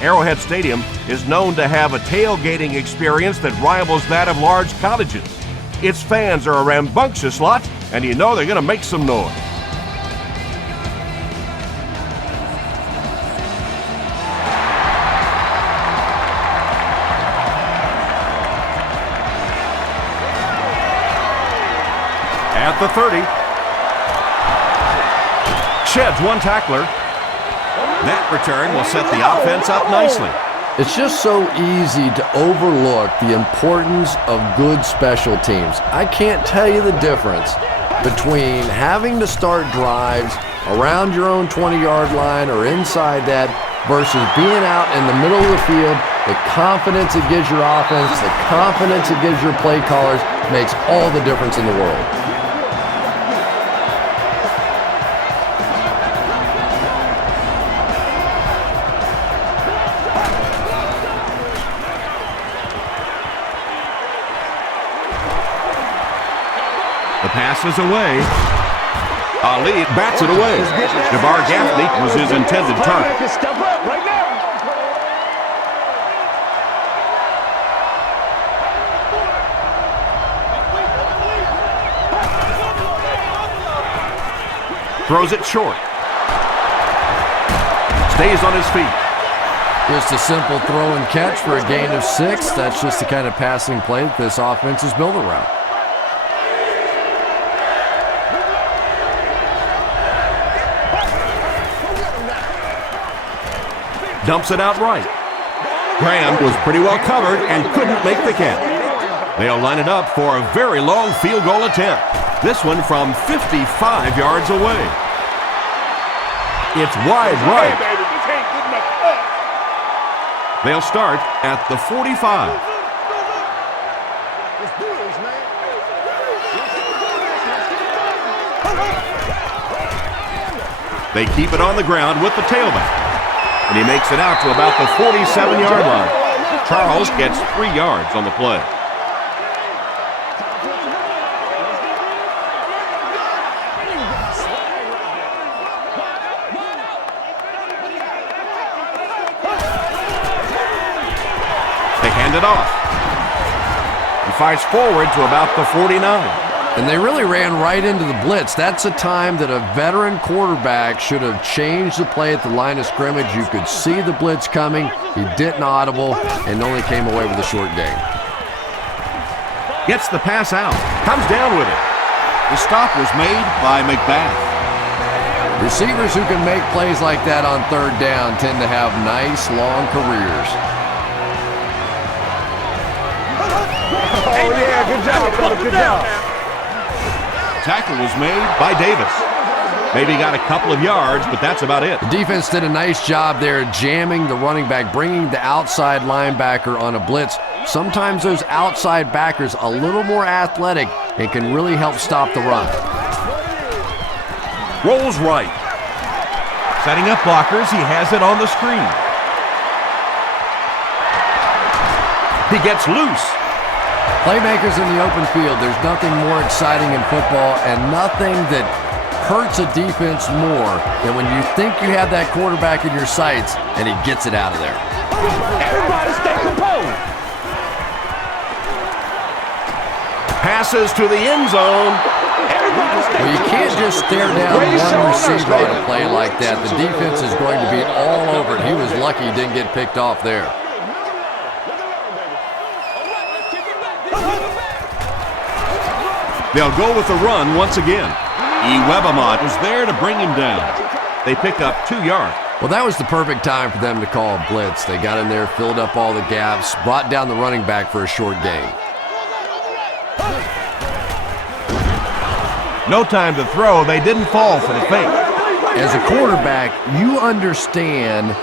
Arrowhead Stadium is known to have a tailgating experience that rivals that of large colleges. Its fans are a rambunctious lot, and you know they're going to make some noise. At the 30. Sheds one tackler. That return will set the offense up nicely. It's just so easy to overlook the importance of good special teams. I can't tell you the difference between having to start drives around your own 20-yard line or inside that versus being out in the middle of the field. The confidence it gives your offense, the confidence it gives your play callers makes all the difference in the world. Passes away. Ali bats it away. DeVar Gaffney was his intended target. Throws it short. Stays on his feet. Just a simple throw and catch for a gain of 6. That's just the kind of passing play that this offense is built around. Dumps it out right. Graham was pretty well covered and couldn't make the catch. They'll line it up for a very long field goal attempt. This one from 55 yards away. It's wide right. They'll start at the 45. They keep it on the ground with the tailback. And he makes it out to about the 47-yard line. Charles gets 3 yards on the play. They hand it off. He fires forward to about the 49. And they really ran right into the blitz. That's a time that a veteran quarterback should have changed the play at the line of scrimmage. You could see the blitz coming. He didn't audible and only came away with a short gain. Gets the pass out. Comes down with it. The stop was made by McBath. Receivers who can make plays like that on third down tend to have nice, long careers. Oh, yeah, good job, brother, good job. Tackle was made by Davis. Maybe got a couple of yards, but that's about it. The defense did a nice job there jamming the running back, bringing the outside linebacker on a blitz. Sometimes those outside backers a little more athletic and can really help stop the run. Rolls right. Setting up blockers, he has it on the screen. He gets loose. Playmakers in the open field, there's nothing more exciting in football and nothing that hurts a defense more than when you think you have that quarterback in your sights and he gets it out of there. Everybody stay composed. Passes to the end zone. Well, you can't just stare down one receiver on a play like that. The defense is going to be all over it. He was lucky he didn't get picked off there. They'll go with the run once again. Iwebamot was there to bring him down. They pick up 2 yards. Well, that was the perfect time for them to call a blitz. They got in there, filled up all the gaps, brought down the running back for a short gain. No time to throw. They didn't fall for the fake. As a quarterback, you understand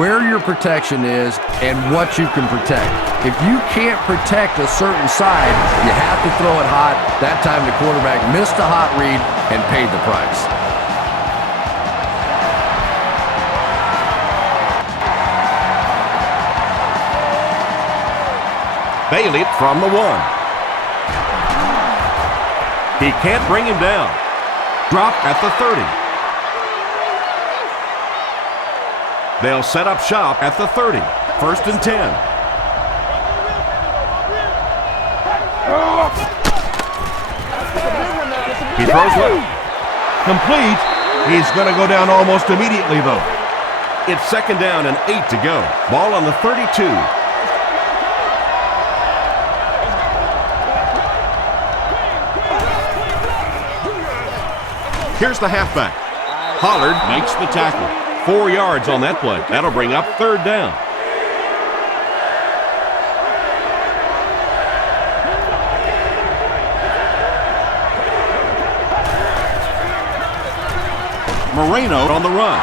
where your protection is and what you can protect. If you can't protect a certain side, you have to throw it hot. That time the quarterback missed a hot read and paid the price. Bailey from the 1. He can't bring him down. Dropped at the 30. They'll set up shop at the 30. 1st and 10. He throws left. Complete. He's going to go down almost immediately, though. It's 2nd down and 8 to go. Ball on the 32. Here's the halfback. Pollard makes the tackle. 4 yards on that play. That'll bring up 3rd down. Moreno on the run.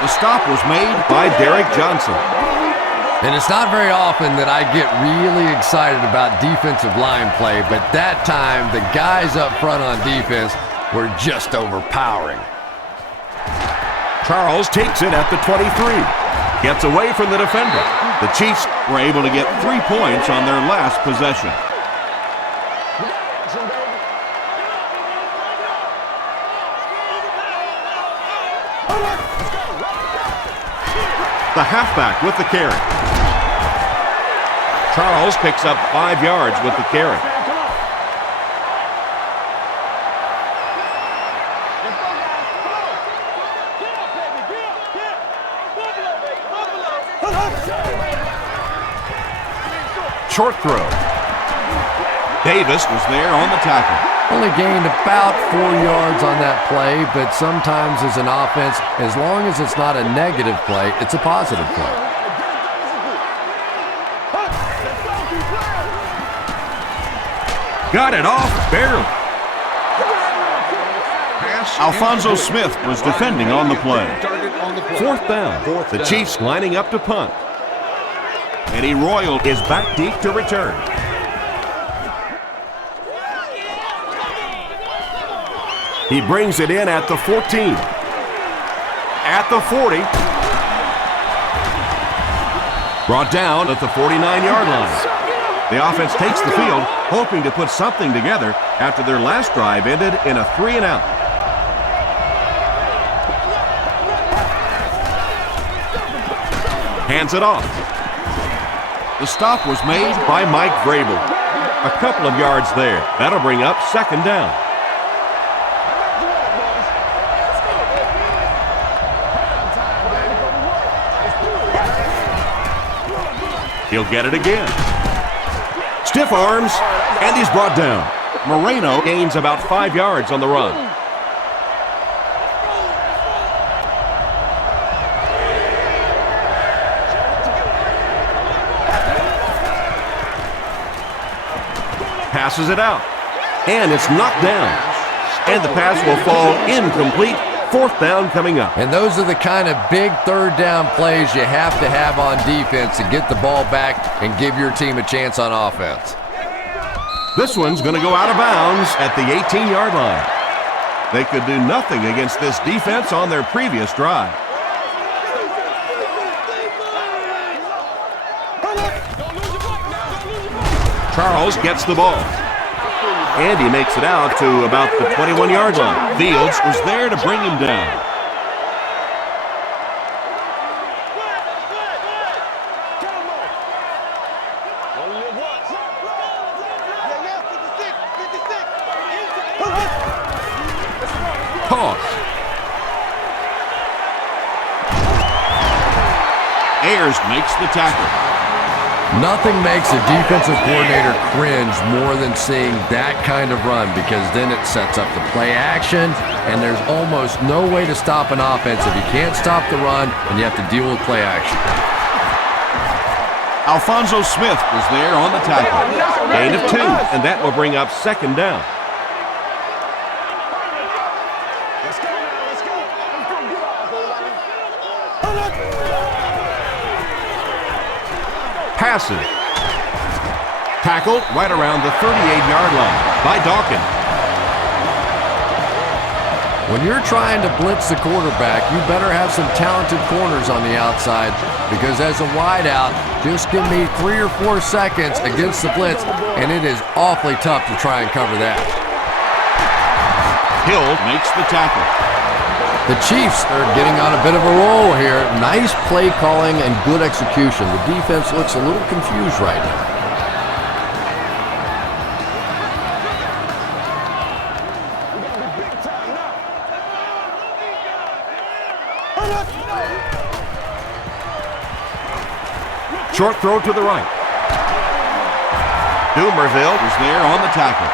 The stop was made by Derek Johnson. And it's not very often that I get really excited about defensive line play, but that time the guys up front on defense were just overpowering. Charles takes it at the 23. Gets away from the defender. The Chiefs Were able to get 3 points on their last possession. The halfback with the carry. Charles picks up 5 yards with the carry. Short throw. Davis was there on the tackle. Only gained about 4 yards on that play, but sometimes as an offense, as long as it's not a negative play, it's a positive play. Got it off barely. Alfonso Smith was defending on the play. 4th down. The Chiefs lining up to punt. Eddie Royal is back deep to return. He brings it in at the 14. At the 40. Brought down at the 49-yard line. The offense takes the field, hoping to put something together after their last drive ended in a 3-and-out. Hands it off. The stop was made By Mike Vrabel. A couple of yards there. That'll bring up 2nd down. He'll get it again. Stiff arms, and he's brought down. Moreno gains about 5 yards on the run. Passes it out, and it's knocked down. And the pass will fall incomplete. 4th down coming up. And those are the kind of big 3rd down plays you have to have on defense to get the ball back and give your team a chance on offense. This one's going to go out of bounds at the 18-yard line. They could do nothing against this defense on their previous drive. Charles gets the ball. And he makes it out to about the 21-yard line. Fields was there to bring him down. Toss. Ayers makes the tackle. Nothing makes a defensive coordinator cringe more than seeing that kind of run, because then it sets up the play action, and there's almost no way to stop an offense if you can't stop the run and you have to deal with play action. Alfonso Smith was there on the tackle. Gain of 2, and that will bring up 2nd down. Passes. Tackled right around the 38-yard line by Dawkins. When you're trying to blitz the quarterback, you better have some talented corners on the outside, because as a wideout, just give me 3 or 4 seconds against the blitz, and it is awfully tough to try and cover that. Hill makes the tackle. The Chiefs are getting on a bit of a roll here. Nice play calling and good execution. The defense looks a little confused right now. Short throw to the right. Dumerville is there on the tackle.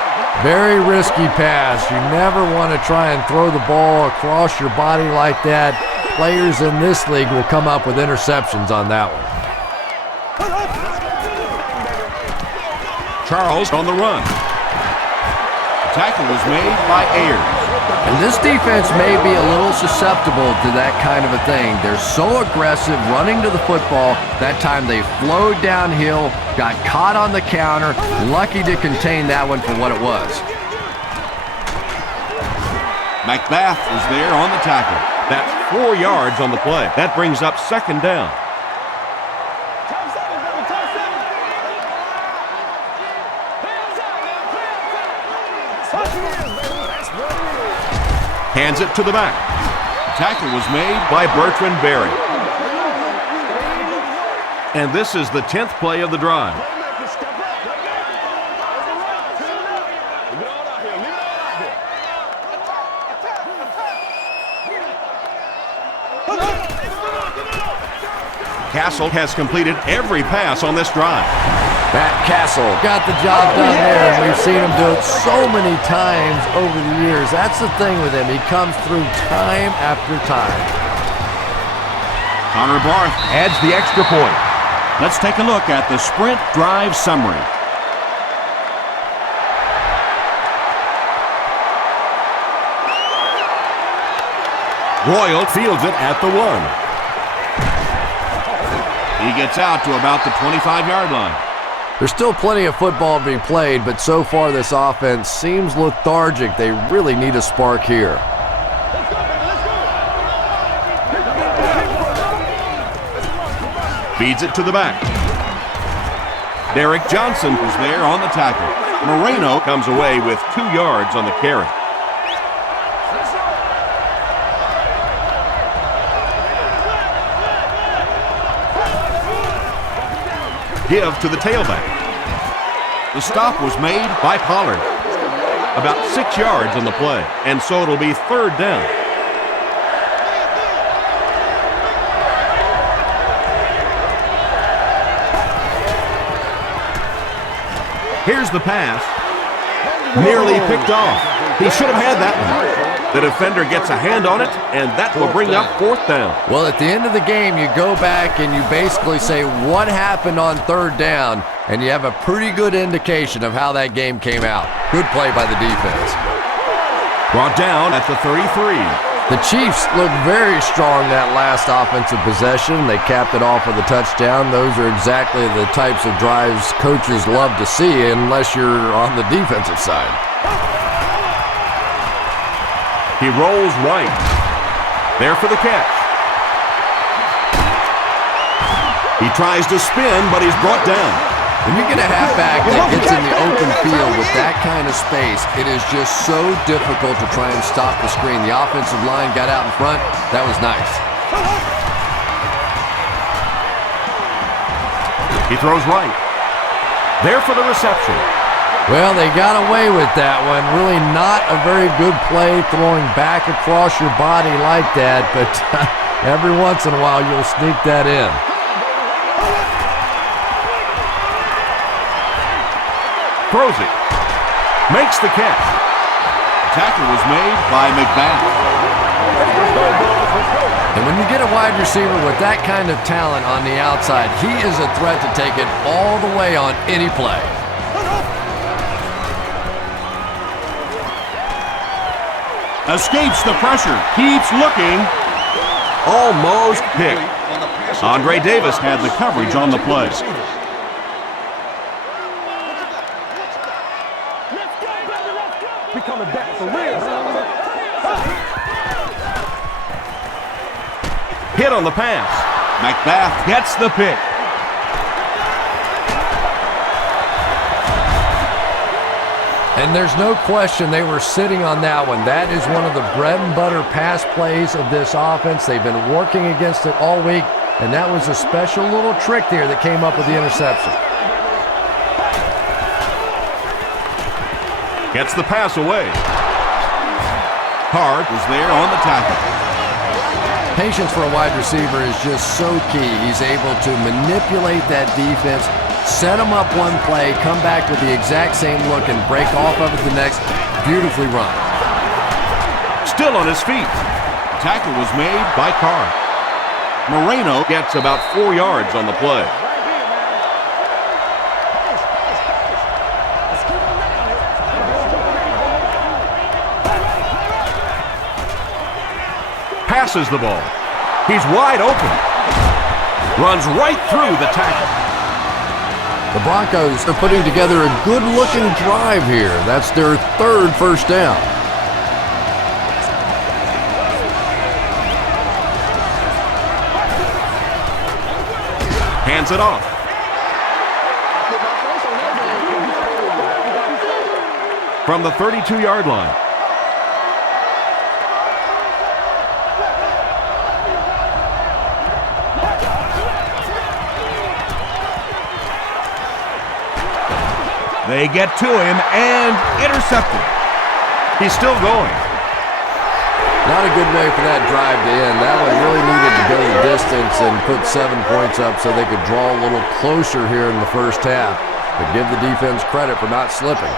Very risky pass. You never want to try and throw the ball across your body like that. Players in this league will come up with interceptions on that one. Charles on the run. The tackle was made by Ayers. And this defense may be a little susceptible to that kind of a thing. They're so aggressive running to the football. That time they flowed downhill, got caught on the counter. Lucky to contain that one for what it was. McBath is there on the tackle. That's 4 yards on the play. That brings up second down. Hands it to the back. The tackle was made by Bertrand Berry. And this is the 10th play of the drive. Castle has completed every pass on this drive. Matt Castle got the job done there, and we've seen him do it so many times over the years. That's the thing with him. He comes through time after time. Connor Barth adds the extra point. Let's take a look at the sprint drive summary. Royal fields it at the 1. He gets out to about the 25-yard line. There's still plenty of football to be played, but so far this offense seems lethargic. They really need a spark here. Feeds it to the back. Derek Johnson is there on the tackle. Moreno comes away with 2 yards on the carry. Give to the tailback. The stop was made by Pollard. About 6 yards on the play, and so it'll be third down. Here's the pass. Nearly picked off. He should have had that one. The defender gets a hand on it, and that will bring up fourth down. Well, at the end of the game, you go back and you basically say what happened on third down, and you have a pretty good indication of how that game came out. Good play by the defense. Brought down at the 33. The Chiefs look very strong that last offensive possession. They capped it off with a touchdown. Those are exactly the types of drives coaches love to see unless you're on the defensive side. He rolls right. There for the catch. He tries to spin, but he's brought down. When you get a halfback that gets in the open field with that kind of space, it is just so difficult to try and stop the screen. The offensive line got out in front. That was nice. He throws right. There for the reception. Well, they got away with that one. Really not a very good play throwing back across your body like that, but every once in a while you'll sneak that in. Throws it. Makes the catch. Tackle was made by McBath. And when you get a wide receiver with that kind of talent on the outside, he is a threat to take it all the way on any play. Escapes the pressure. Keeps looking. Almost picked. Andre Davis had the coverage on the play. Hit on the pass. McBath gets the pick. And there's no question they were sitting on that one. That is one of the bread and butter pass plays of this offense. They've been working against it all week, and that was a special little trick there that came up with the interception. Gets the pass away. Hard was there on the tackle. Patience for a wide receiver is just so key. He's able to manipulate that defense, set them up one play, come back with the exact same look, and break off of it the next. Beautifully run. Still on his feet. Tackle was made by Carr. Moreno gets about 4 yards on the play. Passes the ball. He's wide open. Runs right through the tackle. The Broncos are putting together a good-looking drive here. That's their 3rd first down. Hands it off. From the 32-yard line. They get to him and intercepted. He's still going. Not a good way for that drive to end. That one really needed to go the distance and put 7 points up so they could draw a little closer here in the first half. But give the defense credit for not slipping.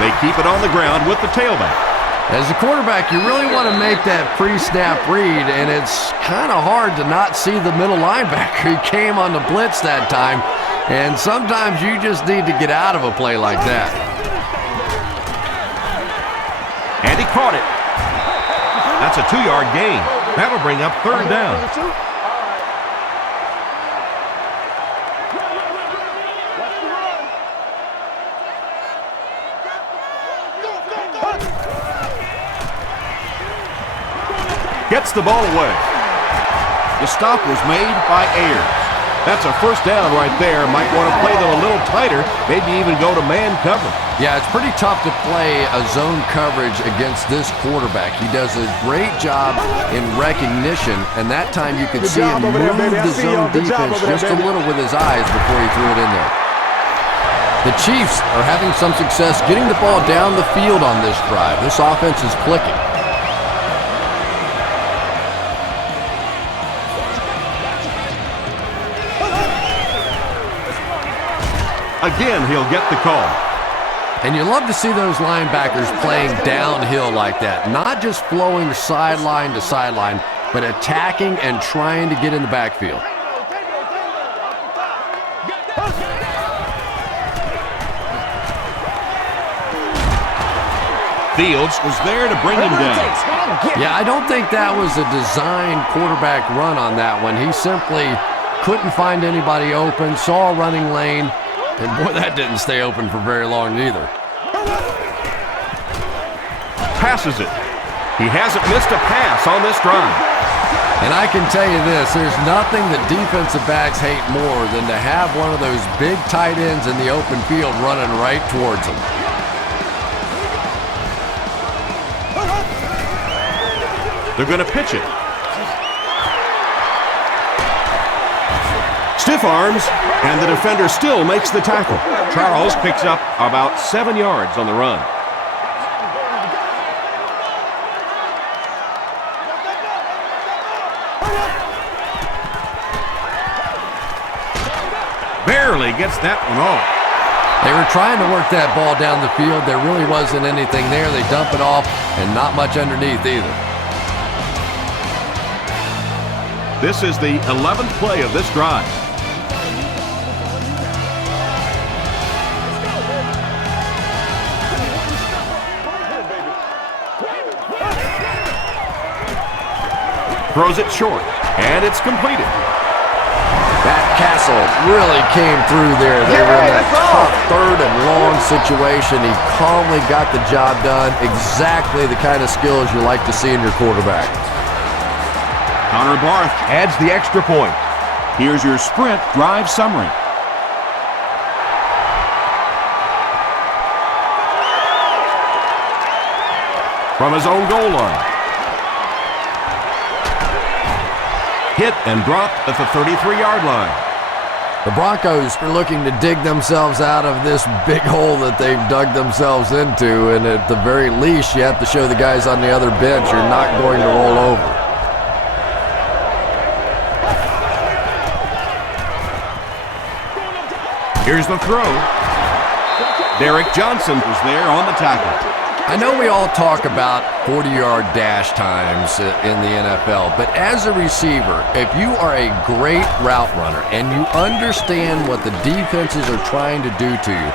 They keep it on the ground with the tailback. As a quarterback, you really want to make that pre-snap read, and it's kind of hard to not see the middle linebacker. He came on the blitz that time, and sometimes you just need to get out of a play like that. And he caught it. That's a 2-yard gain. That'll bring up 3rd down. Gets the ball away. The stop was made by Ayers. That's a first down right there. Might want to play them a little tighter, maybe even go to man cover. Yeah, it's pretty tough to play a zone coverage against this quarterback. He does a great job in recognition, and that time you could see him move the zone defense just a little with his eyes before he threw it in there. The Chiefs are having some success getting the ball down the field on this drive. This offense is clicking. Again, he'll get the call. And you love to see those linebackers playing downhill like that. Not just flowing sideline to sideline, but attacking and trying to get in the backfield. Fields was there to bring him down. Yeah, I don't think that was a designed quarterback run on that one. He simply couldn't find anybody open, saw a running lane, and boy, that didn't stay open for very long either. Passes it. He hasn't missed a pass on this drive. And I can tell you this, there's nothing that defensive backs hate more than to have one of those big tight ends in the open field running right towards them. They're going to pitch it. Stiff arms, and the defender still makes the tackle. Charles picks up about 7 yards on the run. Barely gets that one off. They were trying to work that ball down the field. There really wasn't anything there. They dump it off, and not much underneath either. This is the 11th play of this drive. Throws it short, and it's completed. That Castle really came through there. They were in that tough 3rd and long situation. He calmly got the job done. Exactly the kind of skills you like to see in your quarterback. Connor Barth adds the extra point. Here's your sprint drive summary. from his own goal line. Hit and dropped at the 33-yard line. The Broncos are looking to dig themselves out of this big hole that they've dug themselves into, and at the very least, you have to show the guys on the other bench you're not going to roll over. Here's the throw. Derek Johnson was there on the tackle. I know we all talk about 40-yard dash times in the NFL, but as a receiver, if you are a great route runner and you understand what the defenses are trying to do to you,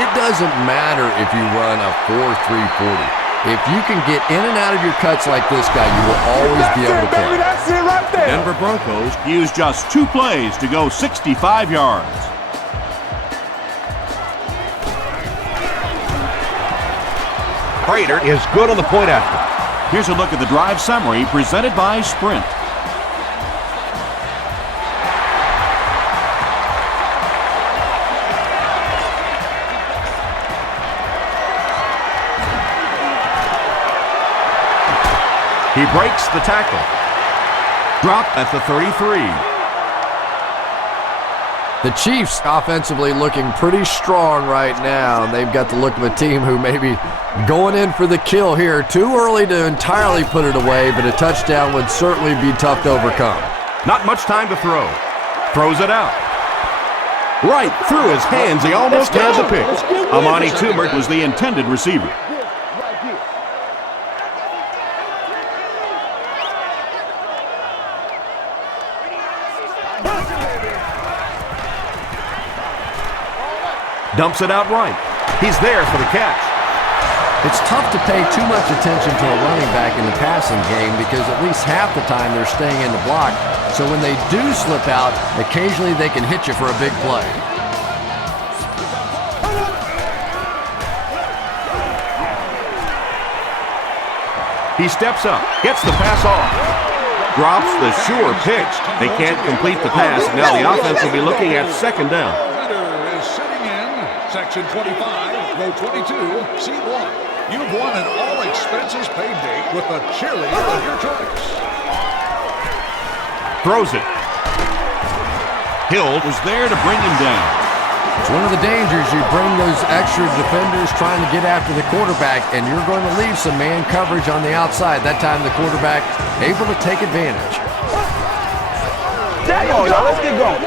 it doesn't matter if you run a 4.340. If you can get in and out of your cuts like this guy, you will always be able to play. That's it right there. Denver Broncos used just 2 plays to go 65 yards. Prater is good on the point after. Here's a look at the drive summary presented by Sprint. He breaks the tackle. Drop at the 33. The Chiefs offensively looking pretty strong right now. They've got the look of a team who may be going in for the kill here. Too early to entirely put it away, but a touchdown would certainly be tough to overcome. Not much time to throw. Throws it out. Right through his hands. He almost had the pick. Amani Toomer was the intended receiver. Dumps it out right. He's there for the catch. It's tough to pay too much attention to a running back in the passing game because at least half the time they're staying in the block. So when they do slip out, occasionally they can hit you for a big play. He steps up, gets the pass off. Drops the sure pitch. They can't complete the pass. Now the offense will be looking at second down. Section 25, row 22, seat 1. You've won an all-expenses-paid date with a cheerleader of your choice. Throws it. Hill was there to bring him down. It's one of the dangers. You bring those extra defenders trying to get after the quarterback, and you're going to leave some man coverage on the outside. That time the quarterback able to take advantage. Come on, y'all, let's get going.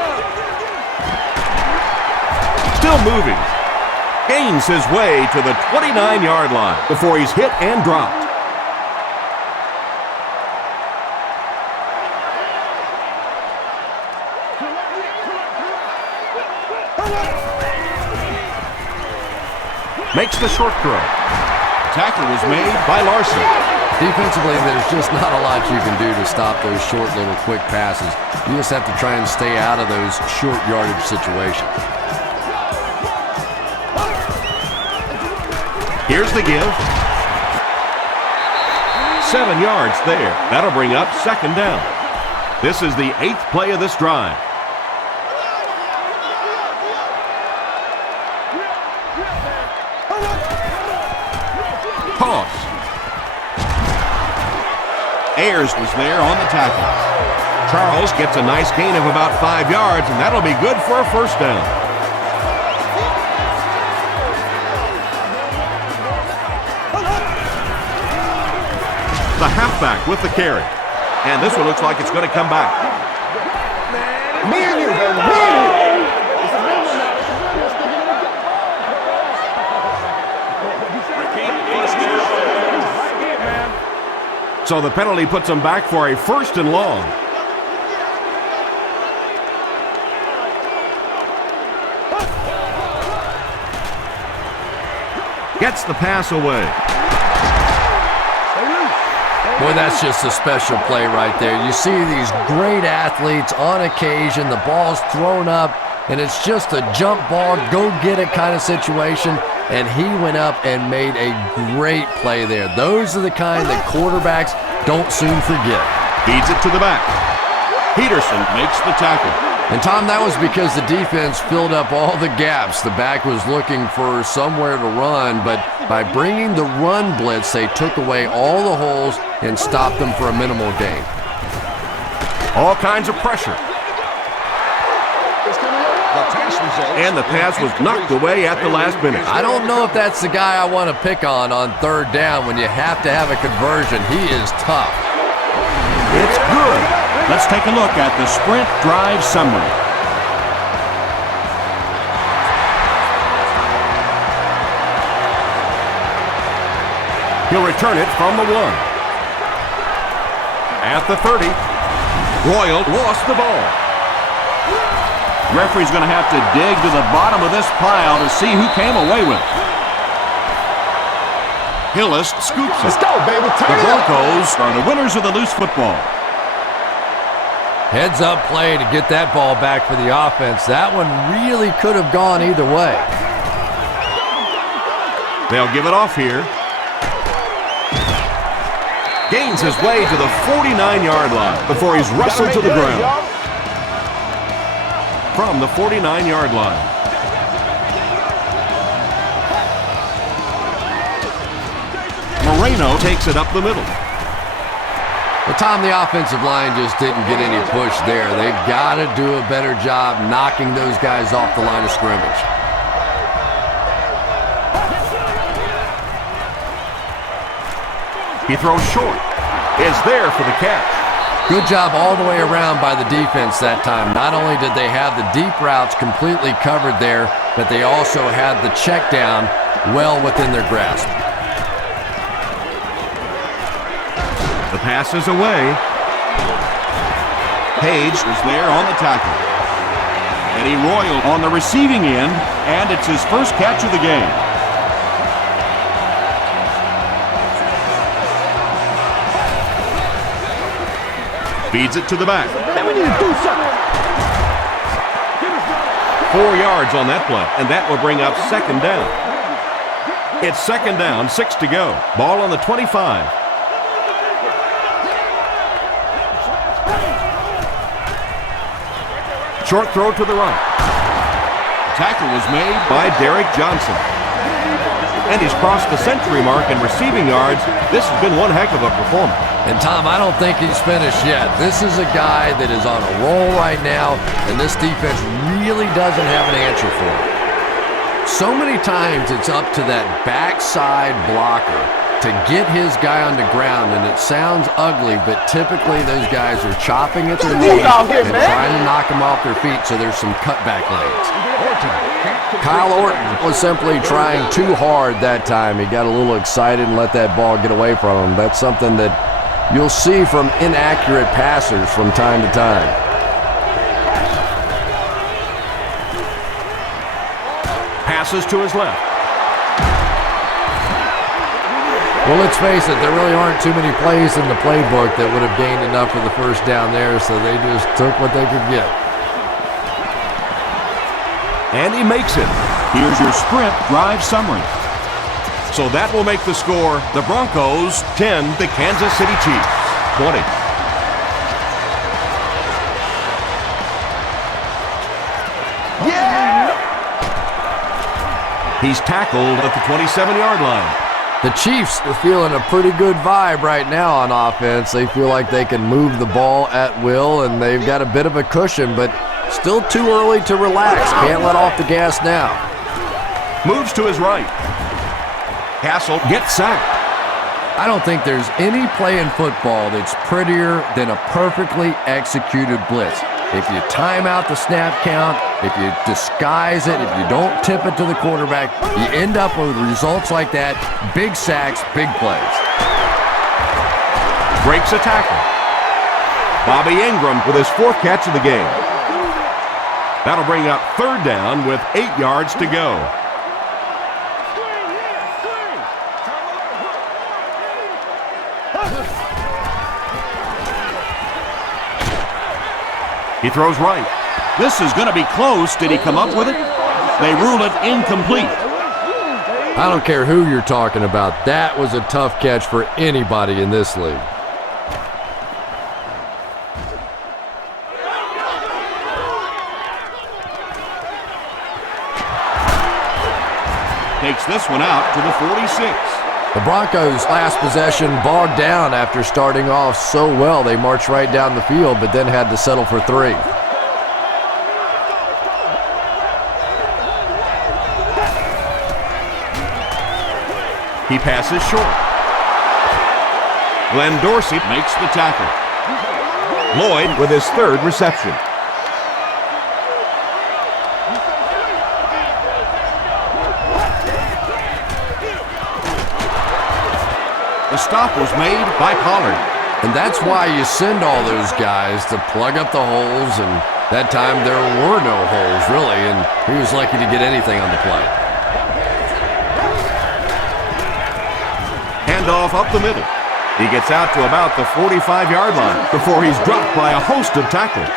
Still moving. Gains his way to the 29-yard line before he's hit and dropped. Makes the short throw. Tackle was made By Larson. Defensively, there's just not a lot you can do to stop those short little quick passes. You just have to try and stay out of those short yardage situations. Here's the give. 7 yards there. That'll bring up second down. This is the 8th play of this drive. Toss. Ayers was there on the tackle. Charles gets a nice gain of about 5 yards, and that'll be good for a first down. The halfback with the carry. And this one looks like it's going to come back. Me and you, baby. Me and you. So the penalty puts him back for a first and long. Gets the pass away. Boy, that's just a special play right there. You see these great athletes on occasion, the ball's thrown up, and it's just a jump ball, go get it kind of situation, and he went up and made a great play there. Those are the kind that quarterbacks don't soon forget. Feeds it to the back. Peterson makes the tackle. And Tom, that was because the defense filled up all the gaps. The back was looking for somewhere to run, but by bringing the run blitz, they took away all the holes and stopped them for a minimal gain. All kinds of pressure. And the pass was knocked away at the last minute. I don't know if that's the guy I want to pick on third down when you have to have a conversion. He is tough. It's good. Let's take a look at the sprint drive summary. He'll return it from the 1. At the 30, Royal lost the ball. Referee's going to have to dig to the bottom of this pile to see who came away with it. Hillis scoops it. Let's go, baby. The Broncos are the winners of the loose football. Heads up play to get that ball back for the offense. That one really could have gone either way. They'll give it off here. Gains his way to the 49-yard line before he's wrestled to the ground. From the 49-yard line. Moreno takes it up the middle. Well, Tom, the offensive line just didn't get any push there. They've got to do a better job knocking those guys off the line of scrimmage. He throws short. It's there for the catch. Good job all the way around by the defense that time. Not only did they have the deep routes completely covered there, but they also had the check down well within their grasp. The pass is away. Page is there on the tackle. Eddie Royal on the receiving end, and it's his first catch of the game. Feeds it to the back. Man, we need to do something. 4 yards on that play, and that will bring up second down. It's second down, 6 to go. Ball on the 25. Short throw to the right. Tackle was made By Derek Johnson. And he's crossed the century mark in receiving yards. This has been one heck of a performance. And Tom, I don't think he's finished yet. This is a guy that is on a roll right now, and this defense really doesn't have an answer for him. So many times it's up to that backside blocker to get his guy on the ground, and it sounds ugly, but typically those guys are chopping at their knees and trying to knock them off their feet, so there's some cutback lanes. Kyle Orton was simply trying too hard that time. He got a little excited and let that ball get away from him. That's something that you'll see from inaccurate passers from time to time. Passes to his left. Well, let's face it, there really aren't too many plays in the playbook that would have gained enough for the first down there, so they just took what they could get. And he makes it. Here's your sprint drive summary. So that will make the score the Broncos 10, the Kansas City Chiefs 20. Yeah! He's tackled at the 27-yard line. The Chiefs are feeling a pretty good vibe right now on offense. They feel like they can move the ball at will, and they've got a bit of a cushion, but still too early to relax. Can't let off the gas now. Moves to his right. Castle gets sacked. I don't think there's any play in football that's prettier than a perfectly executed blitz. If you time out the snap count, if you disguise it, if you don't tip it to the quarterback, you end up with results like that. Big sacks, big plays. Breaks a tackle. Bobby Ingram with his 4th catch of the game. That'll bring up third down with 8 yards to go. He throws right. This is going to be close. Did he come up with it? They rule it incomplete. I don't care who you're talking about. That was a tough catch for anybody in this league. takes this one out to the 46. The Broncos' last possession bogged down after starting off so well. They marched right down the field, but then had to settle for 3. He passes short. Glenn Dorsey Makes the tackle. Lloyd with his 3rd reception. The stop was made by Pollard. And that's why you send all those guys to plug up the holes, and that time there were no holes, really, and he was lucky to get anything on the play. Handoff up the middle. He gets out to about the 45-yard line before he's dropped by a host of tacklers.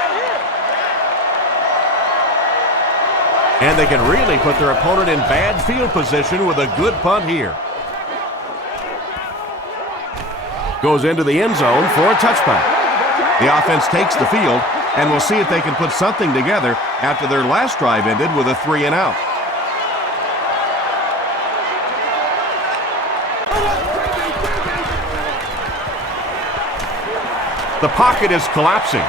And they can really put their opponent in bad field position with a good punt here. Goes into the end zone for a touchback. The offense takes the field, and we'll see if they can put something together after their last drive ended with a 3-and-out. The pocket is collapsing.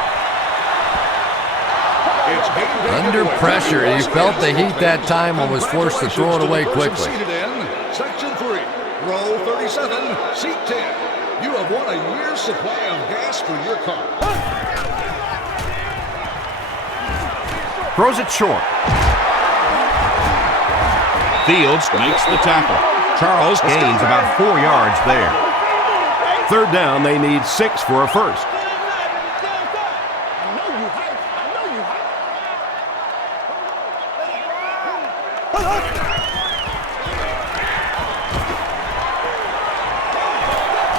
Under pressure, he felt the heat that time and was forced to throw it away quickly. Section 3, row 37, seat 10. You have won a year's supply of gas for your car. Throws it short. Fields makes the tackle. Charles gains about 4 yards there. 3rd down, they need 6 for a first.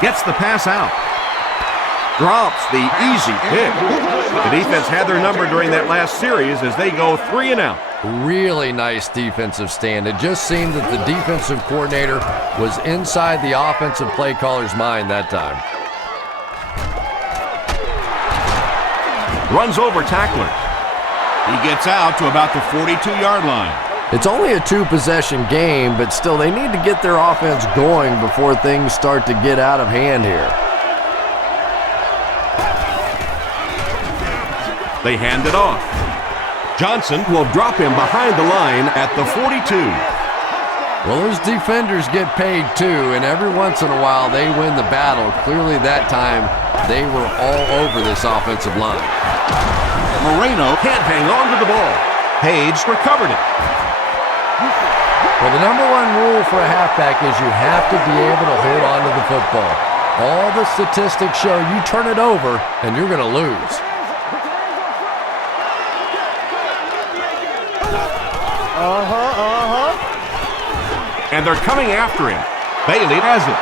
Gets the pass out. Drops the easy pick. The defense had their number during that last series as they go 3-and-out. Really nice defensive stand. It just seemed that the defensive coordinator was inside the offensive play caller's mind that time. Runs over tacklers. He gets out to about the 42-yard line. It's only a 2-possession game, but still they need to get their offense going before things start to get out of hand here. They hand it off. Johnson will drop him behind the line at the 42. Well, those defenders get paid too, and every once in a while they win the battle. Clearly that time they were all over this offensive line. Moreno can't hang on to the ball. Page recovered it. Well, the number 1 rule for a halfback is you have to be able to hold on to the football. All the statistics show you turn it over and you're going to lose. And they're coming after him. Bailey has it.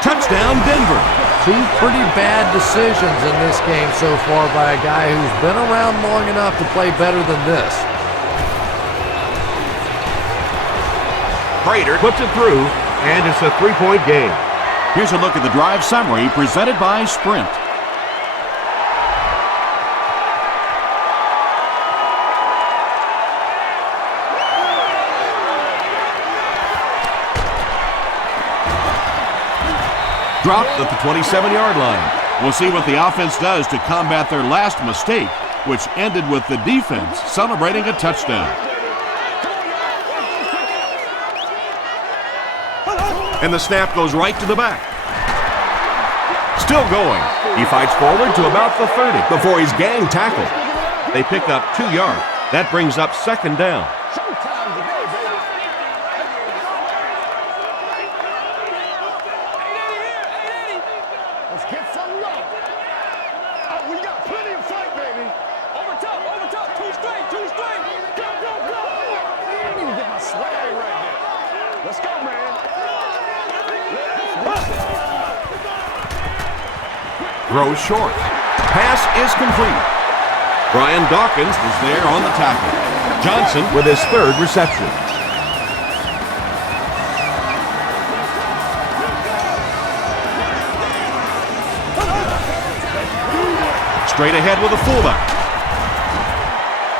Touchdown, Denver. 2 pretty bad decisions in this game so far by a guy who's been around long enough to play better than this. Prater puts it through, and it's a 3-point game. Here's a look at the drive summary presented by Sprint. Dropped at the 27-yard line. We'll see what the offense does to combat their last mistake, which ended with the defense celebrating a touchdown. And the snap goes right to the back. Still going. He fights forward to about the 30 before he's gang tackled. They pick up 2 yards. That brings up 2nd down. Throws short. Pass is complete. Brian Dawkins is there on the tackle. Johnson with his 3rd reception. Straight ahead with a fullback.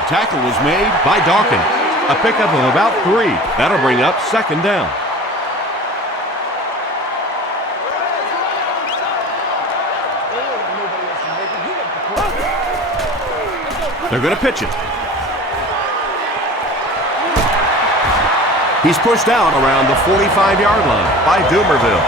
The tackle was made by Dawkins. A pickup of about 3. That'll bring up 2nd down. They're going to pitch it. He's pushed out around the 45-yard line by Doomerville.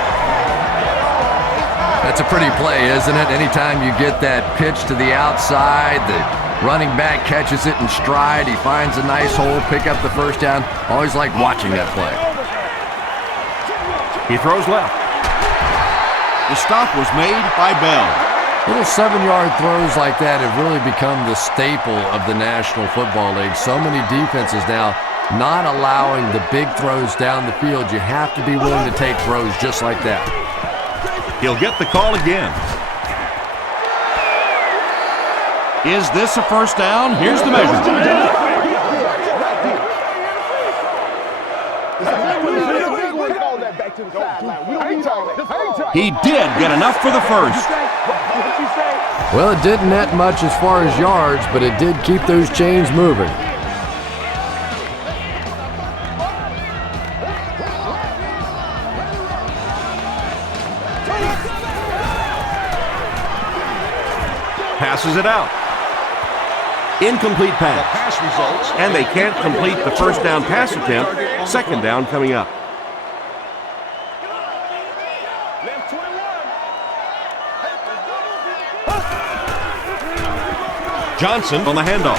That's a pretty play, isn't it? Anytime you get that pitch to the outside, the running back catches it in stride. He finds a nice hole, pick up the 1st down. Always like watching that play. He throws left. The stop was made by Bell. Little 7-yard throws like that have really become the staple of the National Football League. So many defenses now not allowing the big throws down the field. You have to be willing to take throws just like that. He'll get the call again. Is this a 1st down? Here's the measure. He did get enough for the 1st. Well, it didn't net much as far as yards, but it did keep those chains moving. Passes it out. Incomplete pass. And they can't complete the 1st down pass attempt. 2nd down coming up. Johnson on the handoff.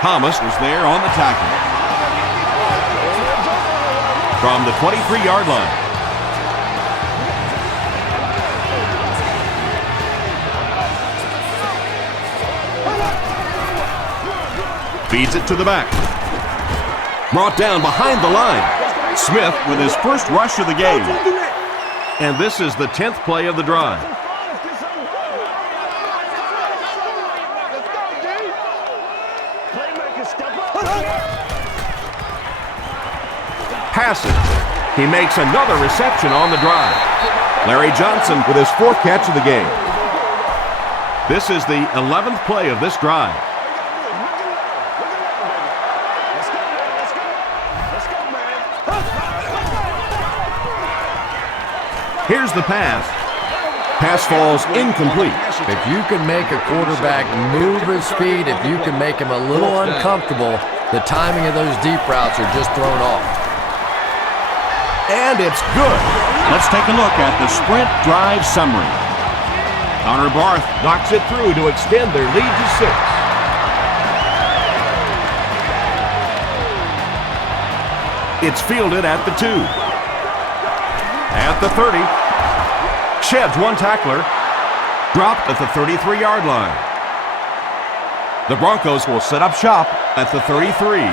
Thomas was there on the tackle. From the 23-yard line. Feeds it to the back. Brought down behind the line. Smith with his 1st rush of the game. And this is the 10th play of the drive. Passes. He makes another reception on the drive. Larry Johnson with his 4th catch of the game. This is the 11th play of this drive. Here's the pass. Pass falls incomplete. If you can make a quarterback move his feet, if you can make him a little uncomfortable, the timing of those deep routes are just thrown off. And it's good. Let's take a look at the sprint drive summary. Connor Barth knocks it through to extend their lead to 6. It's fielded at the 2. At the 30. Sheds one tackler. Dropped at the 33-yard line. The Broncos will set up shop at the 33.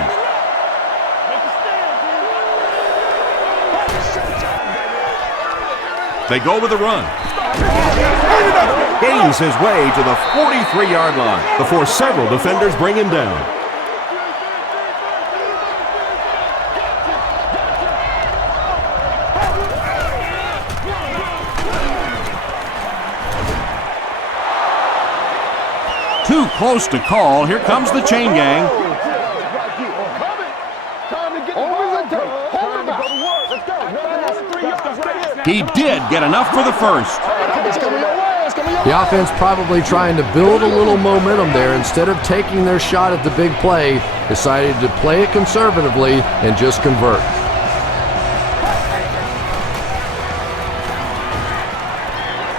They go with a run. Gains his way to the 43-yard line before several defenders bring him down. Too close to call. Here comes the chain gang. He did get enough for the 1st. The offense probably trying to build a little momentum there. Instead of taking their shot at the big play, decided to play it conservatively and just convert.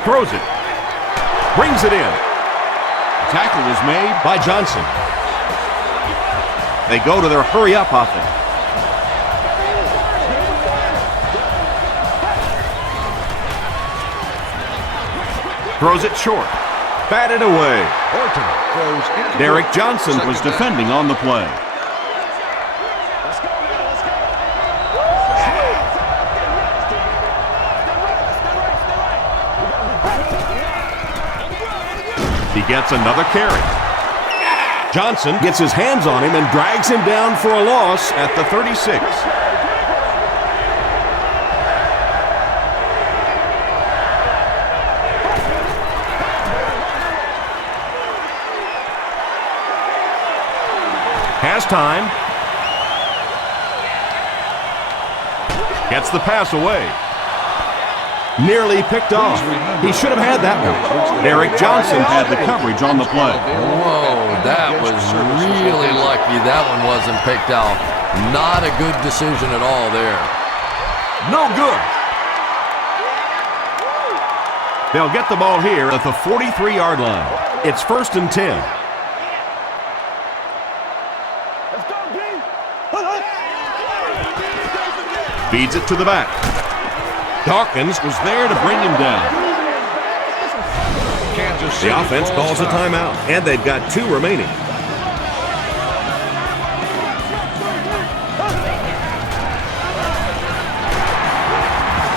Throws it. Brings it in. Tackle was made by Johnson. They go to their hurry-up offense. Throws it short. Batted away. Derek Johnson was defending on the play. He gets another carry. Johnson gets his hands on him and drags him down for a loss at the 36. time. Gets the pass away. Nearly picked off. He should have had that one. Derek Johnson had the coverage on the play. Whoa, that was really lucky that one wasn't picked out. Not a good decision at all there. No good. They'll get the ball here at the 43-yard line. It's 1st and 10. Feeds it to the back. Dawkins was there to bring him down. The offense calls a timeout, and they've got 2 remaining.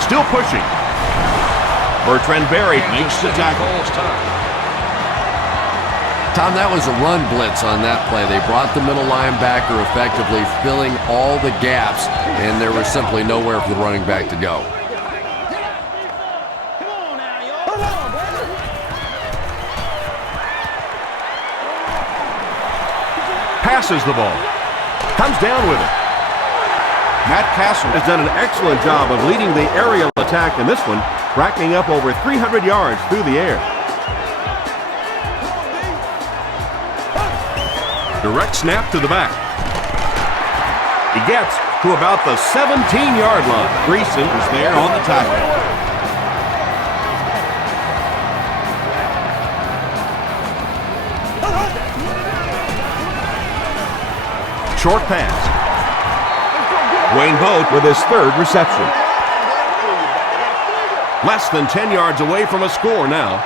Still pushing. Bertrand Berry makes the tackle. Tom, that was a run blitz on that play. They brought the middle linebacker effectively, filling all the gaps, and there was simply nowhere for the running back to go. Passes the ball. Comes down with it. Matt Castle has done an excellent job of leading the aerial attack in this one, racking up over 300 yards through the air. Direct snap to the back. He gets to about the 17-yard line. Greason is there on the tackle. Short pass. Wayne Boat with his 3rd reception. Less than 10 yards away from a score now.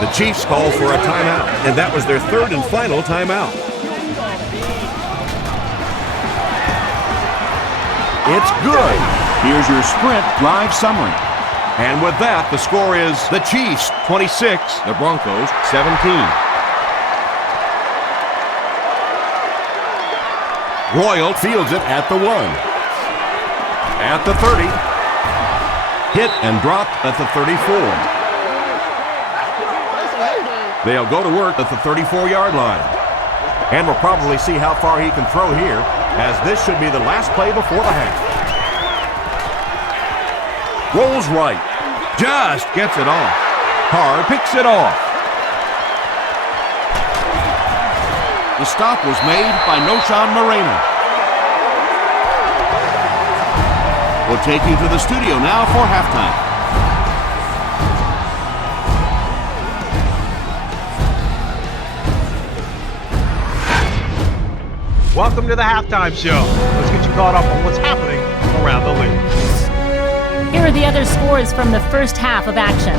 The Chiefs call for a timeout, and that was their 3rd and final timeout. It's good. Here's your sprint drive summary. And with that, the score is the Chiefs 26, the Broncos 17. Royal fields it at the 1. At the 30. Hit and dropped at the 34. They'll go to work at the 34-yard line. And we'll probably see how far he can throw here, as this should be the last play before the half. Rolls right. Just gets it off. Carr picks it off. The stop was made by Noshan Moreno. We'll take you to the studio now for halftime. Welcome to the halftime show. Let's get you caught up on what's happening around the league. Here are the other scores from the first half of action.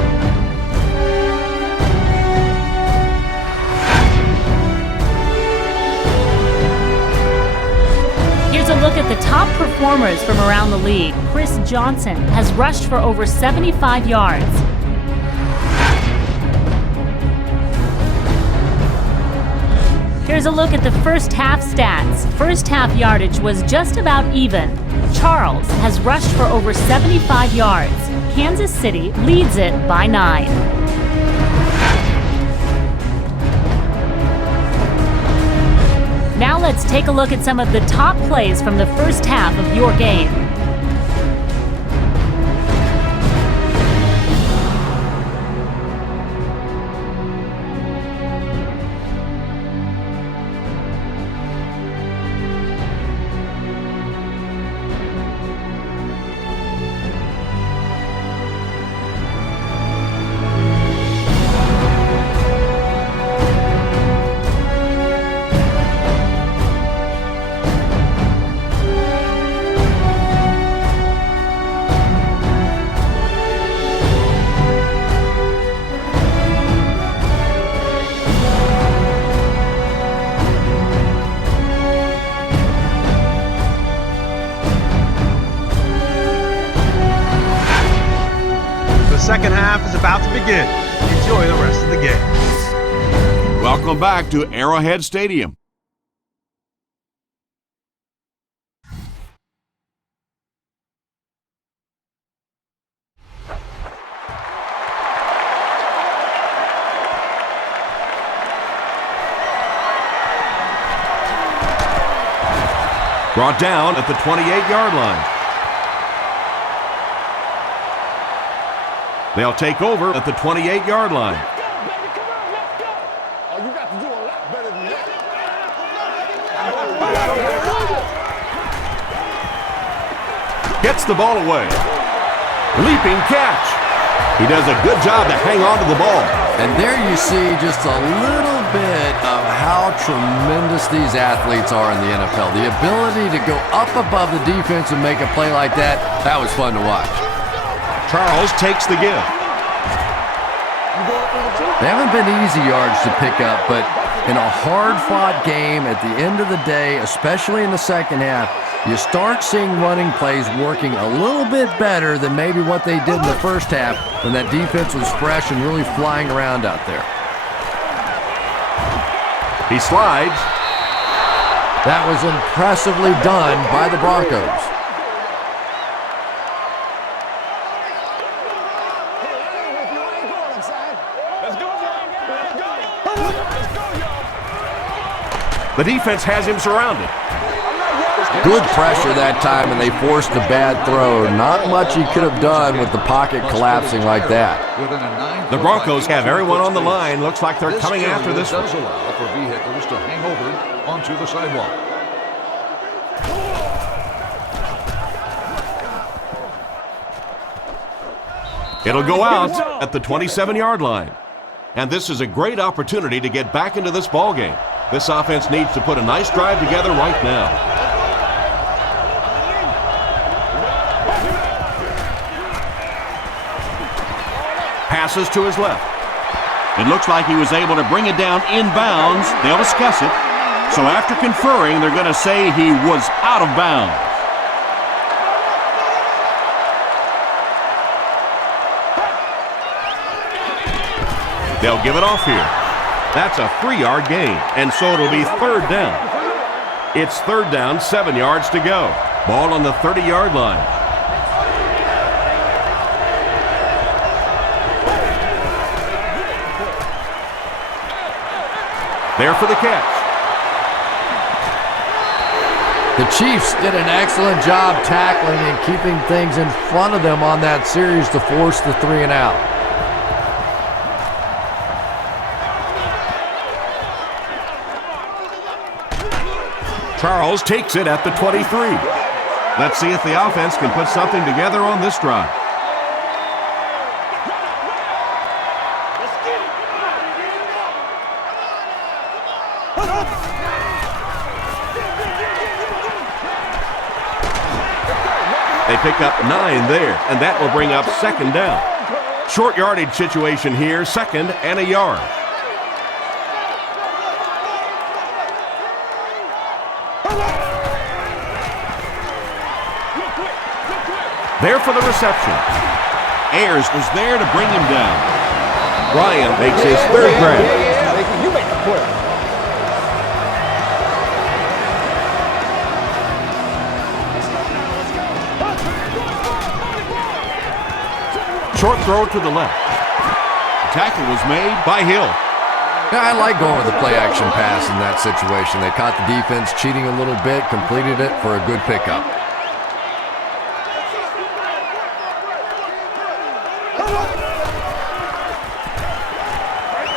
Here's a look at the top performers from around the league. Chris Johnson has rushed for over 75 yards. Here's a look at the first half stats. First half yardage was just about even. Charles has rushed for over 75 yards. Kansas City leads it by 9. Now let's take a look at some of the top plays from the first half of your game. Second half is about to begin. Enjoy the rest of the game. Welcome back to Arrowhead Stadium. Brought down at the 28-yard line. They'll take over at the 28-yard line. Oh, you got to do a lot better than that. Gets the ball away. Leaping catch. He does a good job to hang on to the ball. And there you see just a little bit of how tremendous these athletes are in the NFL. The ability to go up above the defense and make a play like that was fun to watch. Charles takes the give. They haven't been easy yards to pick up, but in a hard-fought game at the end of the day, especially in the second half, you start seeing running plays working a little bit better than maybe what they did in the first half when that defense was fresh and really flying around out there. He slides. That was impressively done by the Broncos. The defense has him surrounded. Good pressure that time, and they forced a bad throw. Not much he could have done with the pocket collapsing like that. The Broncos have everyone on the line. Looks like they're coming after this one. Does allow for vehicles to hang over onto the sidewalk. It'll go out at the 27-yard line. And this is a great opportunity to get back into this ball game. This offense needs to put a nice drive together right now. Passes to his left. It looks like he was able to bring it down inbounds. They'll discuss it. So after conferring, they're going to say he was out of bounds. They'll give it off here. That's a 3-yard gain, and so it'll be third down. It's third down, 7 yards to go. Ball on the 30-yard line. There for the catch. The Chiefs did an excellent job tackling and keeping things in front of them on that series to force the 3 and out. Charles takes it at the 23. Let's see if the offense can put something together on this drive. They pick up 9 there, and that will bring up second down. Short yardage situation here, second and a yard. There for the reception. Ayers was there to bring him down. Ryan makes his third grab. You make the play. Short throw to the left. The tackle was made by Hill. Yeah, I like going with the play-action pass in that situation. They caught the defense cheating a little bit, completed it for a good pickup.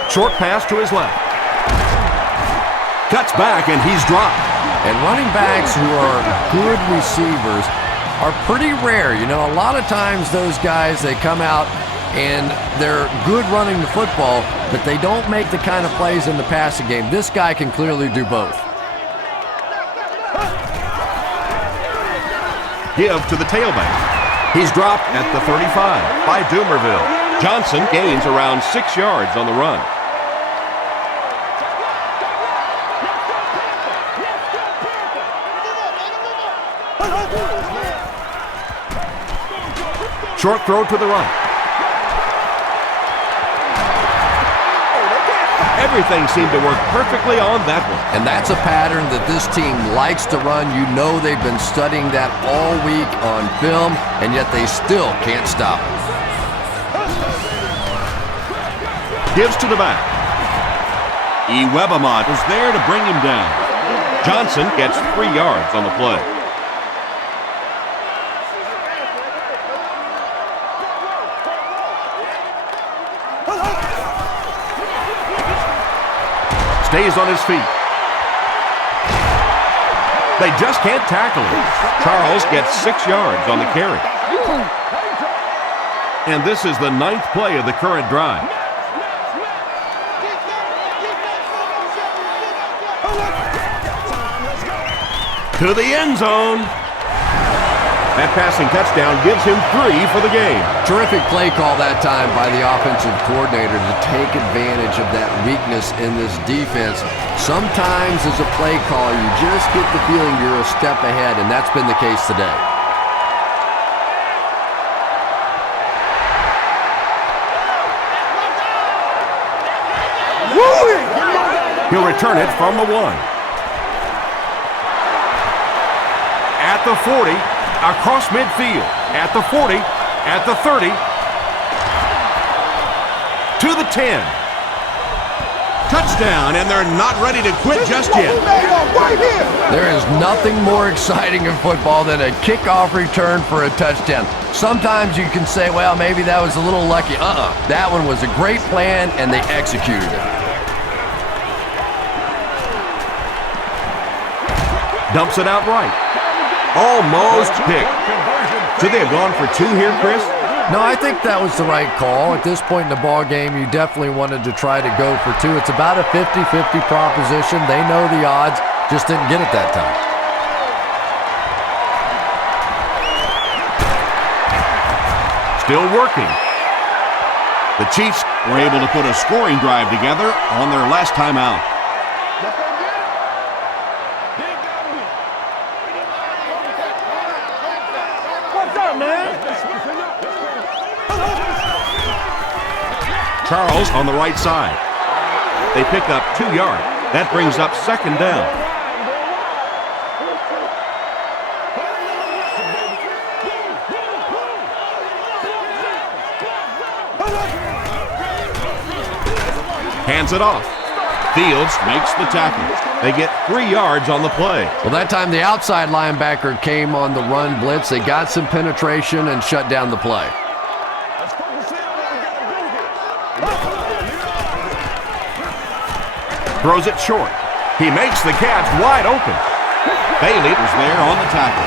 Short pass to his left. Cuts back, and he's dropped. And running backs who are good receivers are pretty rare. You know, a lot of times those guys, they come out and they're good running the football, but they don't make the kind of plays in the passing game. This guy can clearly do both. Give to the tailback. He's dropped at the 35 by Doomerville. Johnson gains around 6 yards on the run. Short throw to the right. Everything seemed to work perfectly on that one. And that's a pattern that this team likes to run. You know they've been studying that all week on film, and yet they still can't stop it. Gives to the back. Webamont was there to bring him down. Johnson gets 3 yards on the play. Stays on his feet. They just can't tackle him. Charles gets 6 yards on the carry. And this is the 9th play of the current drive. To the end zone. That passing touchdown gives him 3 for the game. Terrific play call that time by the offensive coordinator to take advantage of that weakness in this defense. Sometimes as a play caller, you just get the feeling you're a step ahead, and that's been the case today. He'll return it from the 1. At the 40, across midfield. At the 40, at the 30, to the 10. Touchdown, and they're not ready to quit just yet. There is nothing more exciting in football than a kickoff return for a touchdown. Sometimes you can say, well, maybe that was a little lucky. That one was a great plan, and they executed it. Dumps it out right. Almost picked. Should they have gone for 2 here, Chris? No, I think that was the right call. At this point in the ball game, you definitely wanted to try to go for 2. It's about a 50-50 proposition. They know the odds, just didn't get it that time. Still working. The Chiefs were able to put a scoring drive together on their last time out. Charles on the right side. They pick up 2 yards. That brings up 2nd down. Hands it off. Fields makes the tackle. They get 3 yards on the play. Well, that time the outside linebacker came on the run blitz. They got some penetration and shut down the play. Throws it short. He makes the catch wide open. Bailey was there on the tackle.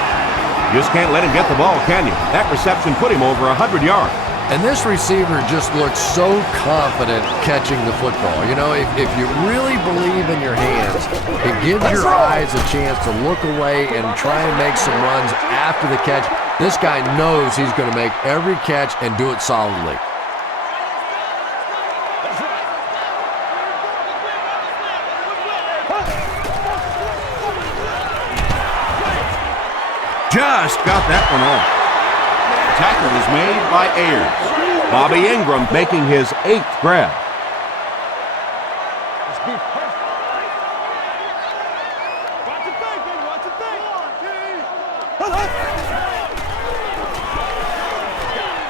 Just can't let him get the ball, can you? That reception put him over 100 yards. And this receiver just looks so confident catching the football. You know, if you really believe in your hands, it gives your eyes a chance to look away and try and make some runs after the catch. This guy knows he's going to make every catch and do it solidly. Just got that one off. Tackle is made by Ayers. Bobby Ingram making his 8th grab.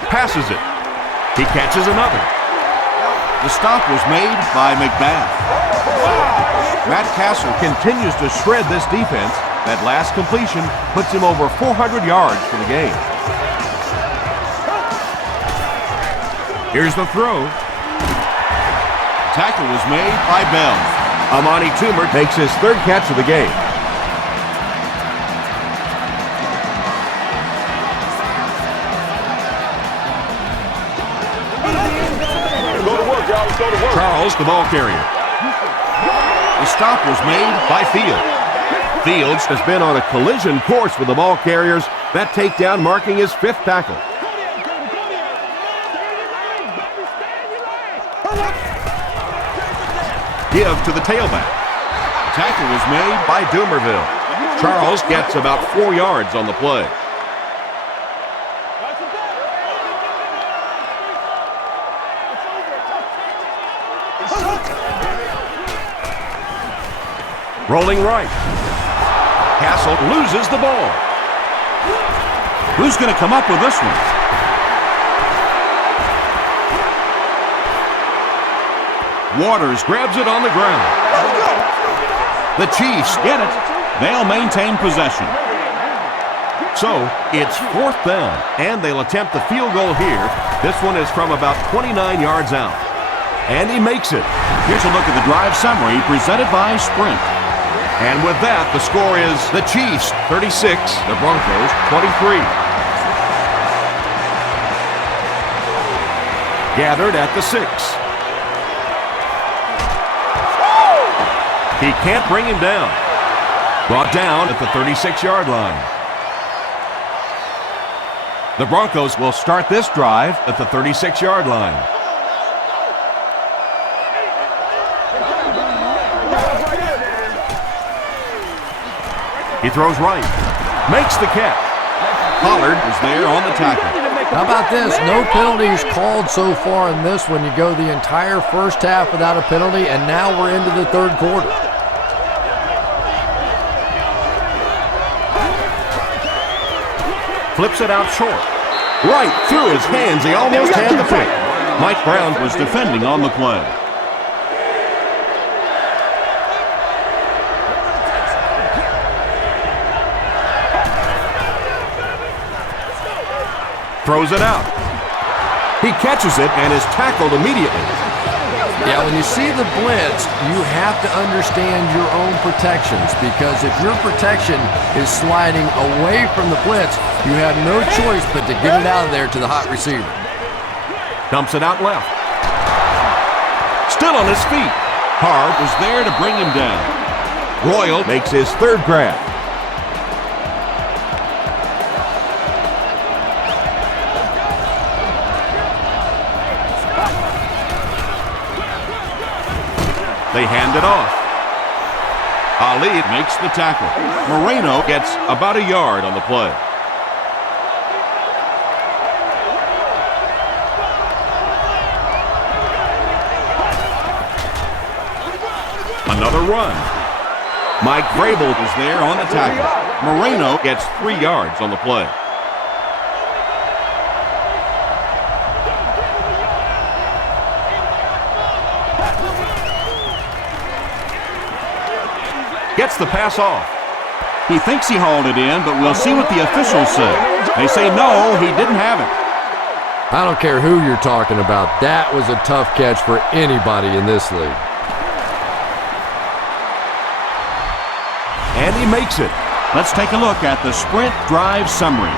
Passes it. He catches another. The stop was made by McBath. Matt Castle continues to shred this defense. That last completion puts him over 400 yards for the game. Here's the throw. Tackle was made by Bell. Amani Toomer makes his 3rd catch of the game. Charles, the ball carrier. The stop was made by Fields. Fields has been on a collision course with the ball carriers. That takedown marking his 5th tackle. Give to the tailback. Tackle was made by Doomerville. Charles gets about 4 yards on the play. Rolling right. Castle loses the ball. Who's going to come up with this one? Waters grabs it on the ground. The Chiefs get it. They'll maintain possession. So it's 4th down, and they'll attempt the field goal here. This one is from about 29 yards out. And he makes it. Here's a look at the drive summary presented by Sprint. And with that, the score is the Chiefs 36, the Broncos 23. Gathered at the 6. He can't bring him down. Brought down at the 36-yard line. The Broncos will start this drive at the 36-yard line. He throws right. Makes the catch. Pollard is there on the tackle. How about this? No penalties called so far in this one. You go the entire first half without a penalty, and now we're into the third quarter. Flips it out short. Right through his hands. He almost had the pick. Mike Brown was defending on the play. Throws it out. He catches it and is tackled immediately. Yeah, when you see the blitz, you have to understand your own protections, because if your protection is sliding away from the blitz, you have no choice but to get it out of there to the hot receiver. Dumps it out left. Still on his feet. Harb was there to bring him down. Royal makes his 3rd grab. They hand it off. Ali makes the tackle. Moreno gets about a yard on the play. Another run. Mike Vrabel is there on the tackle. Moreno gets 3 yards on the play. Gets the pass off. He thinks he hauled it in, but we'll see what the officials say. They say no, he didn't have it. I don't care who you're talking about. That was a tough catch for anybody in this league. And he makes it. Let's take a look at the Sprint drive summary.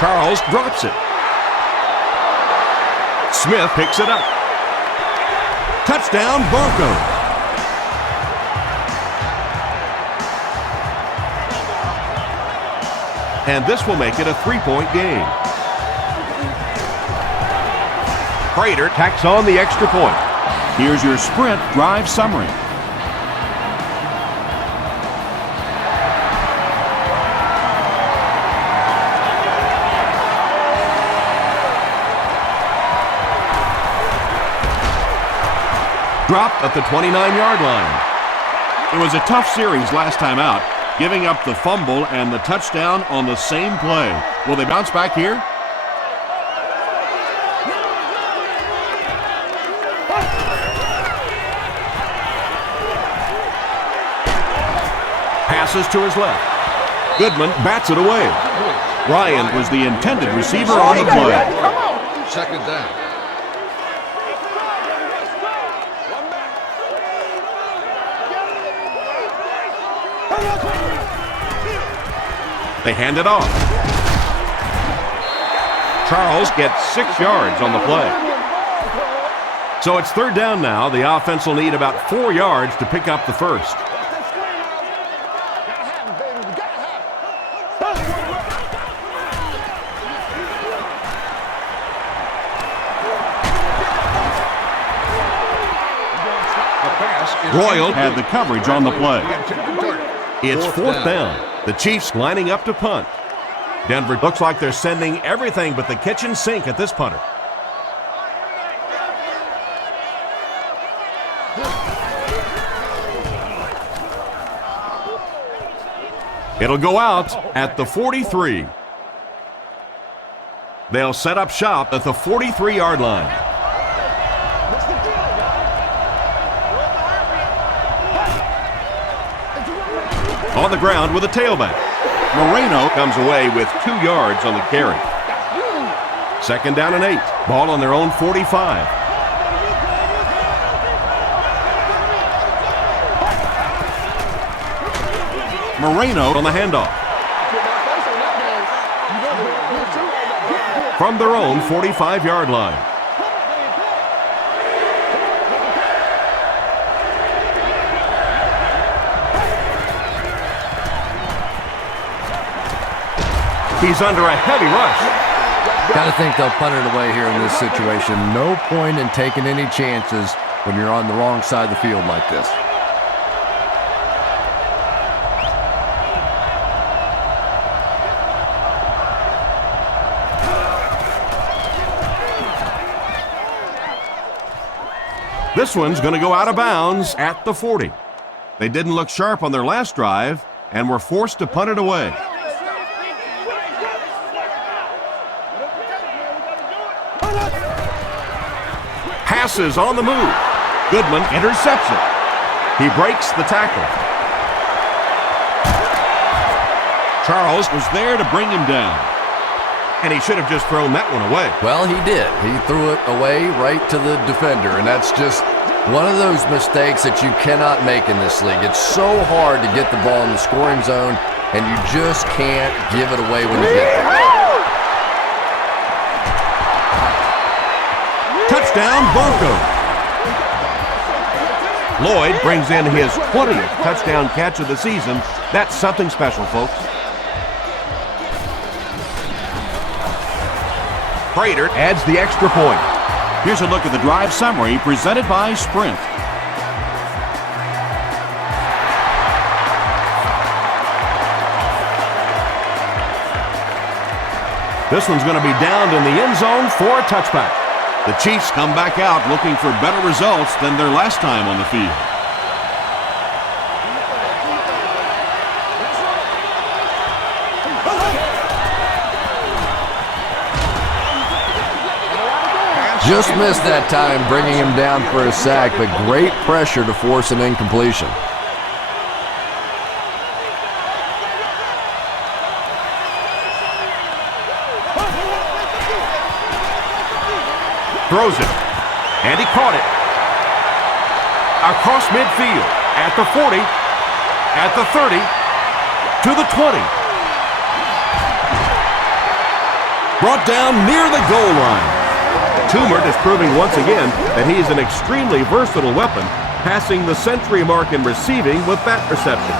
Charles drops it. Smith picks it up. Touchdown, Broncos. And this will make it a 3-point game. Prater tacks on the extra point. Here's your Sprint drive summary. Dropped at the 29-yard line. It was a tough series last time out, giving up the fumble and the touchdown on the same play. Will they bounce back here? Passes to his left. Goodman bats it away. Ryan was the intended receiver on the play. 2nd down. They hand it off. Charles gets 6 yards on the play. So it's 3rd down now. The offense will need about 4 yards to pick up the first. Royal had the coverage on the play. It's 4th down. The Chiefs lining up to punt. Denver looks like they're sending everything but the kitchen sink at this punter. It'll go out at the 43. They'll set up shop at the 43-yard line. On the ground with a tailback. Moreno comes away with 2 yards on the carry. 2nd down and 8. Ball on their own 45. Moreno on the handoff. From their own 45-yard line. He's under a heavy rush. Got to think they'll punt it away here in this situation. No point in taking any chances when you're on the wrong side of the field like this. This one's going to go out of bounds at the 40. They didn't look sharp on their last drive and were forced to punt it away. Passes on the move. Goodman intercepts it. He breaks the tackle. Charles was there to bring him down. And he should have just thrown that one away. Well, he did. He threw it away right to the defender, and that's just one of those mistakes that you cannot make in this league. It's so hard to get the ball in the scoring zone, and you just can't give it away when you get there. Touchdown, Broncos. Lloyd brings in his 20th touchdown catch of the season. That's something special, folks. Prater adds the extra point. Here's a look at the drive summary presented by Sprint. This one's going to be downed in the end zone for a touchback. The Chiefs come back out looking for better results than their last time on the field. Just missed that time, bringing him down for a sack, but great pressure to force an incompletion. Throws it, and he caught it. Across midfield, at the 40, at the 30, to the 20. Brought down near the goal line. Tumert is proving once again that he is an extremely versatile weapon, passing the century mark in receiving with that reception.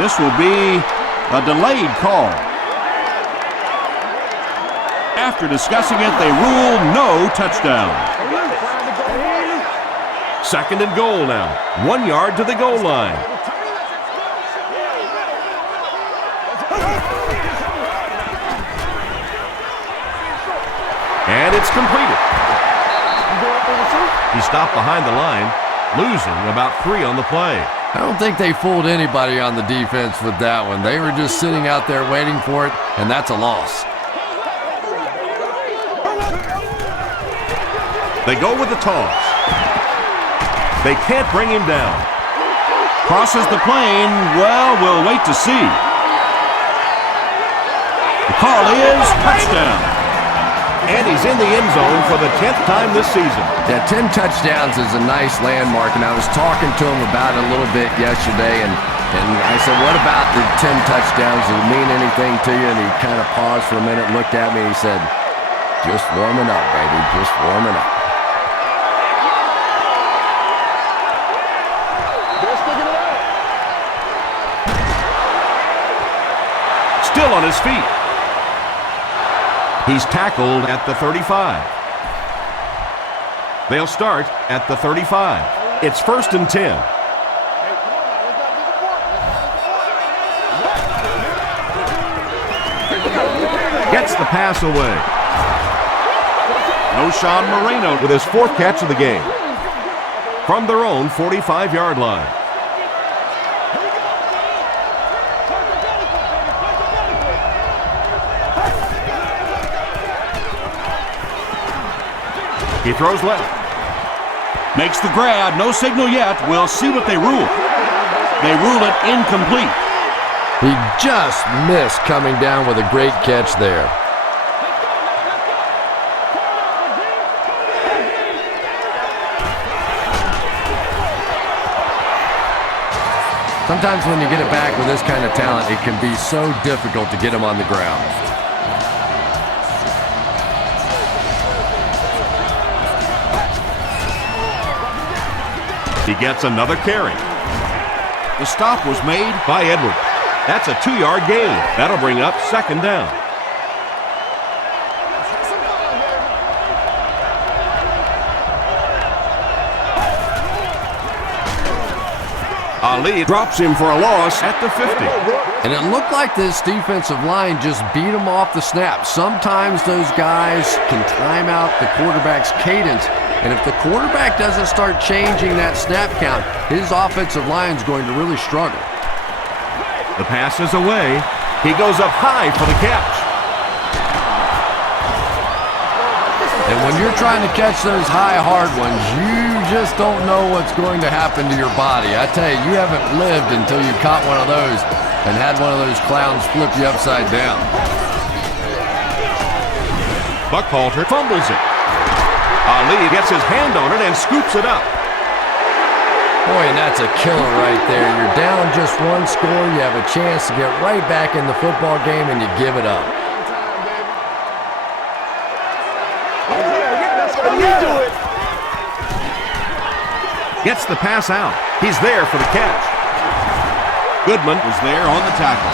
This will be a delayed call. After discussing it, they rule no touchdown. 2nd and goal now. 1 yard to the goal line. And it's completed. He stopped behind the line, losing about 3 on the play. I don't think they fooled anybody on the defense with that one. They were just sitting out there waiting for it, and that's a loss. They go with the toss. They can't bring him down. Crosses the plane. Well, we'll wait to see. The call is touchdown. And he's in the end zone for the 10th time this season. Yeah, 10 touchdowns is a nice landmark, and I was talking to him about it a little bit yesterday, and I said, what about the 10 touchdowns? Does it mean anything to you? And he kind of paused for a minute, looked at me, and he said, just warming up, baby, just warming up. Still on his feet. He's tackled at the 35. They'll start at the 35. It's 1st and 10. Gets the pass away. No Sean Moreno with his 4th catch of the game. From their own 45-yard line. He throws left. Makes the grab. No signal yet. We'll see what they rule. They rule it incomplete. He just missed coming down with a great catch there. Sometimes when you get it back with this kind of talent, it can be so difficult to get him on the ground. He gets another carry. The stop was made By Edwards. That's a 2-yard gain. That'll bring up second down. Ali drops him for a loss at the 50. And it looked like this defensive line just beat him off the snap. Sometimes those guys can time out the quarterback's cadence, and if the quarterback doesn't start changing that snap count, his offensive line's going to really struggle. The pass is away. He goes up high for the catch. And when you're trying to catch those high, hard ones, you just don't know what's going to happen to your body. I tell you, you haven't lived until you caught one of those and had one of those clowns flip you upside down. Buckhalter fumbles it. Ali gets his hand on it and scoops it up. Boy, and that's a killer right there. You're down just one score. You have a chance to get right back in the football game, and you give it up. Gets the pass out. He's there for the catch. Goodman was there on the tackle.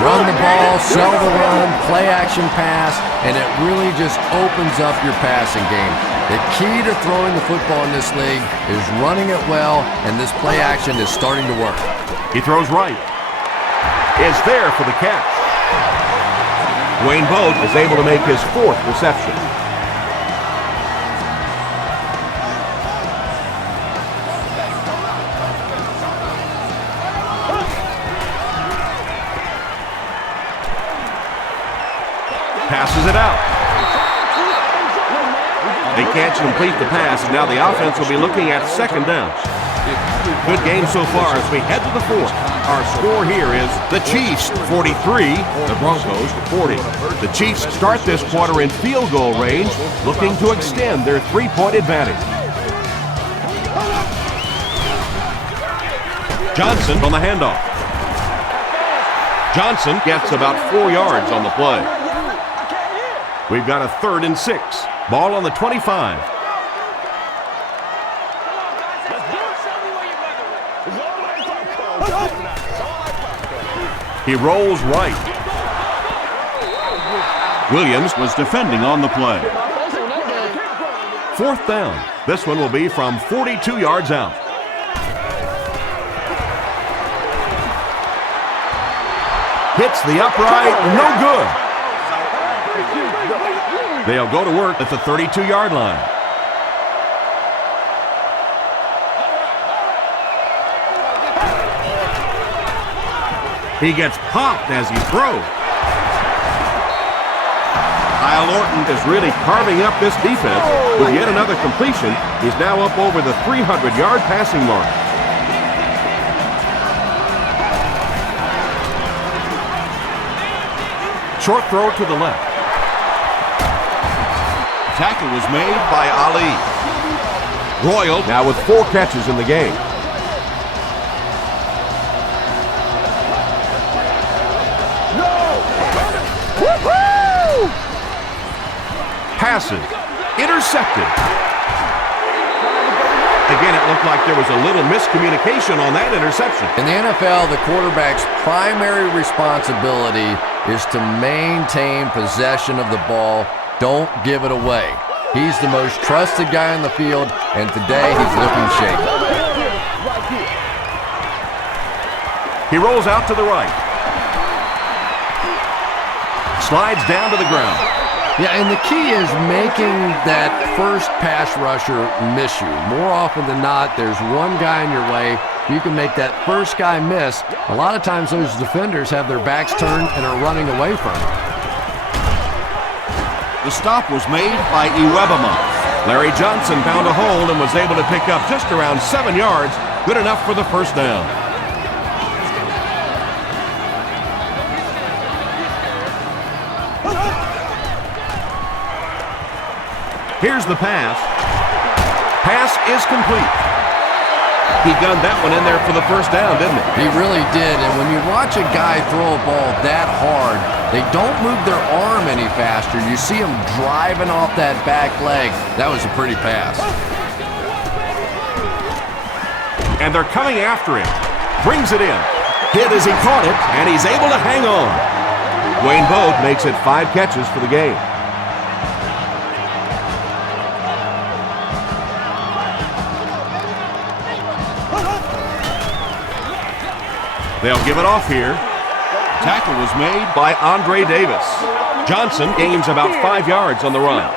Run the ball, sell the run, play action pass, and it really just opens up your passing game. The key to throwing the football in this league is running it well, and this play action is starting to work. He throws right. Is there for the catch. Wayne Boat is able to make his 4th reception. Passes it out. They can't complete the pass, and now the offense will be looking at second down. Good game so far as we head to the 4th. Our score here is the Chiefs 43, the Broncos 40. The Chiefs start this quarter in field goal range, looking to extend their 3-point advantage. Johnson on the handoff. Johnson gets about 4 yards on the play. We've got a 3rd and 6. Ball on the 25. He rolls right. Williams Was defending on the play. 4th down. This one will be from 42 yards out. Hits the upright. No good. They'll go to work at the 32-yard line. He gets popped as he throws. Kyle Orton is really carving up this defense. With yet another completion, he's now up over the 300-yard passing mark. Short throw to the left. Tackle was made by Ali. Royal now with 4 catches in the game. Passes. Intercepted. Again, it looked like there was a little miscommunication on that interception. In the NFL, the quarterback's primary responsibility is to maintain possession of the ball. Don't give it away. He's the most trusted guy on the field, and today he's looking shaky. He rolls out to the right. Slides down to the ground. Yeah, and the key is making that first pass rusher miss you. More often than not, there's one guy in your way. You can make that first guy miss. A lot of times those defenders have their backs turned and are running away from him. The stop was made by Iwebama. Larry Johnson found a hole and was able to pick up just around 7 yards, good enough for the first down. Here's the pass. Pass is complete. He gunned that one in there for the first down, didn't he? He really did, and when you watch a guy throw a ball that hard, they don't move their arm any faster. You see him driving off that back leg. That was a pretty pass. And they're coming after him. Brings it in. Hit as he caught it, and he's able to hang on. Wayne Bode makes it 5 catches for the game. They'll give it off here. Tackle was made by Andre Davis. Johnson gains about 5 yards on the run.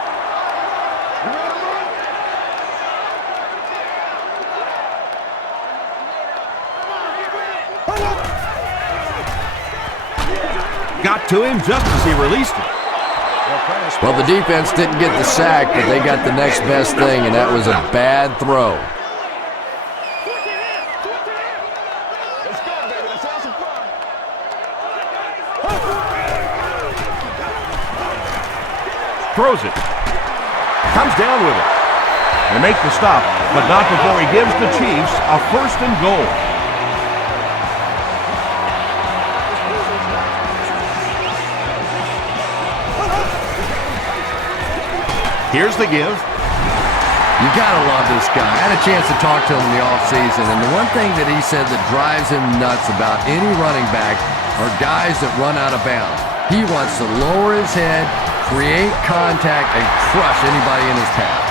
Got to him just as he released it. Well, the defense didn't get the sack, but they got the next best thing, and that was a bad throw. Throws it. Comes down with it. They make the stop, but not before he gives the Chiefs a 1st and goal. Here's the give. You gotta love this guy. I had a chance to talk to him in the offseason, and the one thing that he said that drives him nuts about any running back are guys that run out of bounds. He wants to lower his head, create contact, and crush anybody in his path.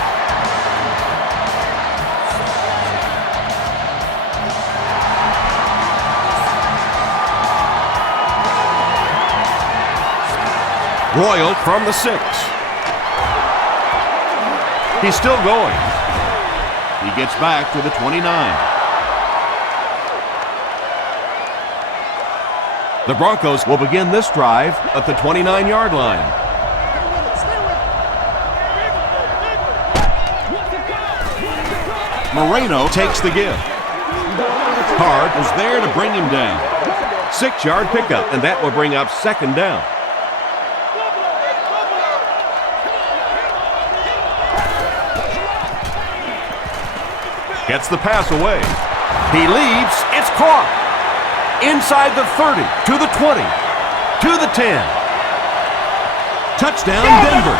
Royal from the 6. He's still going. He gets back to the 29. The Broncos will begin this drive at the 29-yard line. Moreno takes the give. Hard was there to bring him down. 6-yard pickup, and that will bring up 2nd down. Gets the pass away. He leaps. It's caught. Inside the 30, to the 20, to the 10. Touchdown, Denver.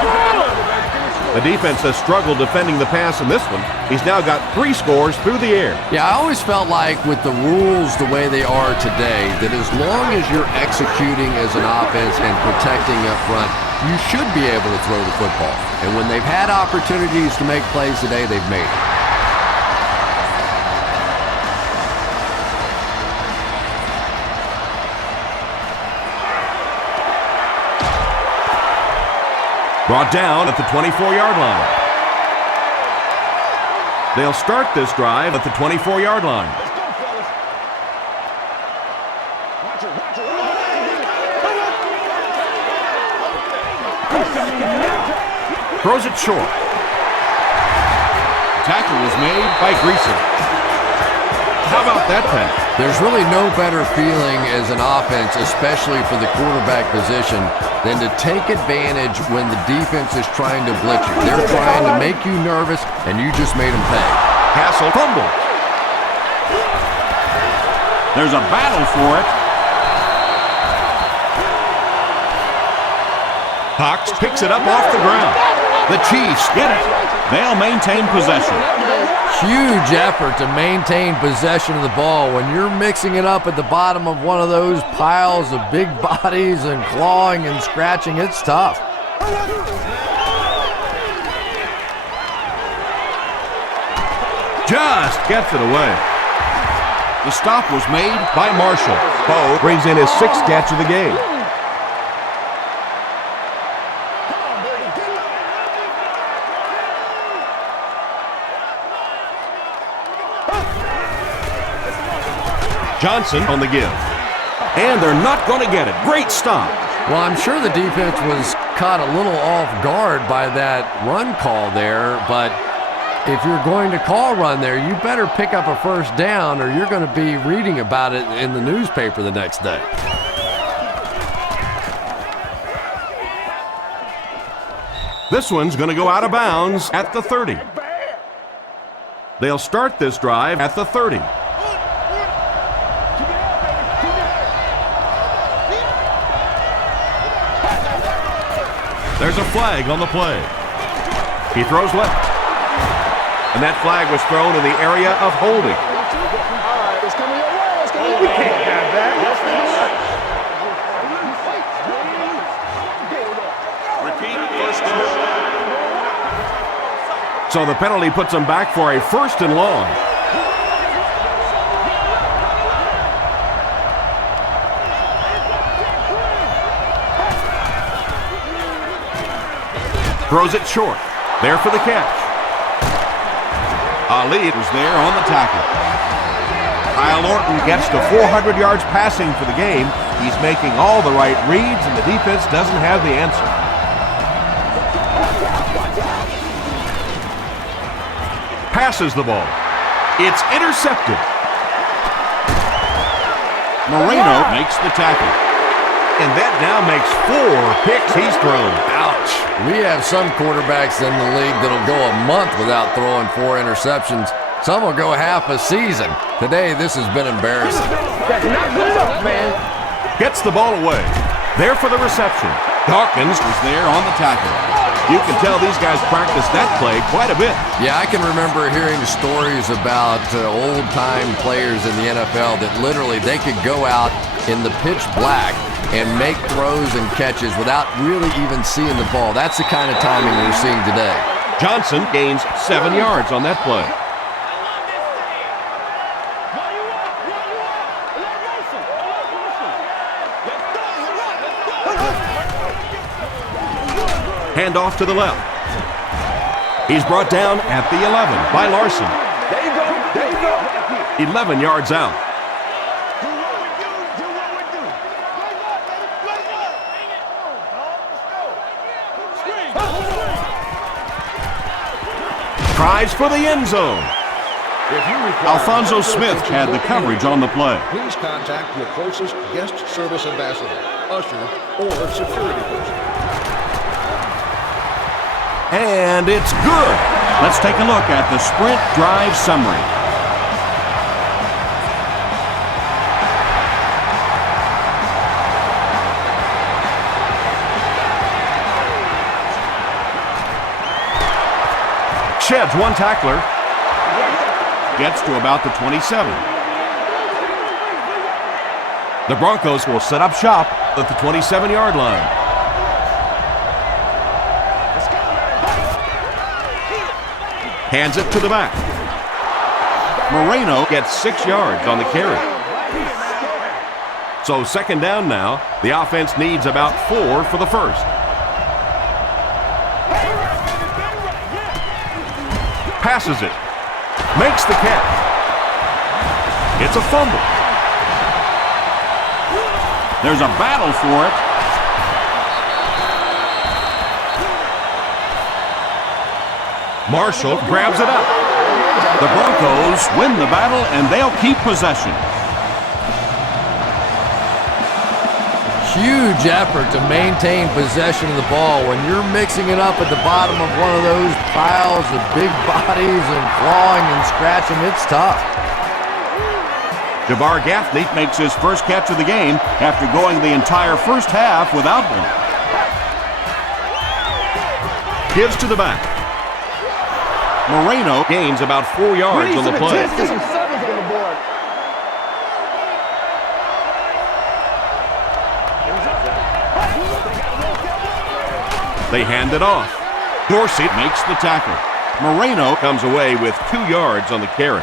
The defense has struggled defending the pass in this one. He's now got 3 scores through the air. Yeah, I always felt like with the rules the way they are today, that as long as you're executing as an offense and protecting up front, you should be able to throw the football. And when they've had opportunities to make plays today, they've made it. Brought down at the 24-yard line. They'll start this drive at the 24-yard line. Throws it short. Tackle was made by Greasy. How about that pass? There's really no better feeling as an offense, especially for the quarterback position, than to take advantage when the defense is trying to blitz you. They're trying to make you nervous, and you just made them pay. Castle fumbled. There's a battle for it. Cox picks it up off the ground. The Chiefs get it. They'll maintain possession. Huge effort to maintain possession of the ball. When you're mixing it up at the bottom of one of those piles of big bodies and clawing and scratching, it's tough. Just gets it away. The stop was made by Marshall. Bo brings in his 6th catch of the game. Johnson on the give. And they're not going to get it. Great stop. Well, I'm sure the defense was caught a little off guard by that run call there, but if you're going to call run there, you better pick up a first down or you're going to be reading about it in the newspaper the next day. This one's going to go out of bounds at the 30. They'll start this drive at the 30. There's a flag on the play. He throws left. And that flag was thrown in the area of holding. We can't have that. Repeat first down. So the penalty puts them back for a first and long. Throws it short. There for the catch. Ali was there on the tackle. Kyle Orton gets to 400 yards passing for the game. He's making all the right reads, and the defense doesn't have the answer. Passes the ball. It's intercepted. Moreno makes the tackle. And that now makes 4 picks he's thrown. Ouch. We have some quarterbacks in the league that'll go a month without throwing 4 interceptions. Some will go half a season. Today, this has been embarrassing. That's not good enough, man. Gets the ball away. There for the reception. Dawkins was there on the tackle. You can tell these guys practice that play quite a bit. Yeah, I can remember hearing stories about old-time players in the NFL that literally they could go out in the pitch black and make throws and catches without really even seeing the ball. That's the kind of timing we're seeing today. Johnson gains 7 yards on that play. Hand off to the left. He's brought down at the 11 by Larson. There you go. There you go. 11 yards out. Tries for the end zone. If you require Alfonso Smith had the coverage on the play. Please contact your closest guest service ambassador, usher, or security person. And it's good. Let's take a look at the sprint drive summary. Sheds one tackler. Gets to about the 27. The Broncos will set up shop at the 27-yard line. Hands it to the back. Moreno gets 6 yards on the carry. So second down now. The offense needs about 4 for the first. Passes it. Makes the catch. It's a fumble. There's a battle for it. Marshall grabs it up. The Broncos win the battle, and they'll keep possession. Huge effort to maintain possession of the ball. When you're mixing it up at the bottom of one of those piles of big bodies and clawing and scratching, it's tough. DeVar Gaffney makes his first catch of the game after going the entire first half without one. Gives to the back. Moreno gains about 4 yards on the play. They hand it off. Dorsey Makes the tackle. Moreno comes away with 2 yards on the carry.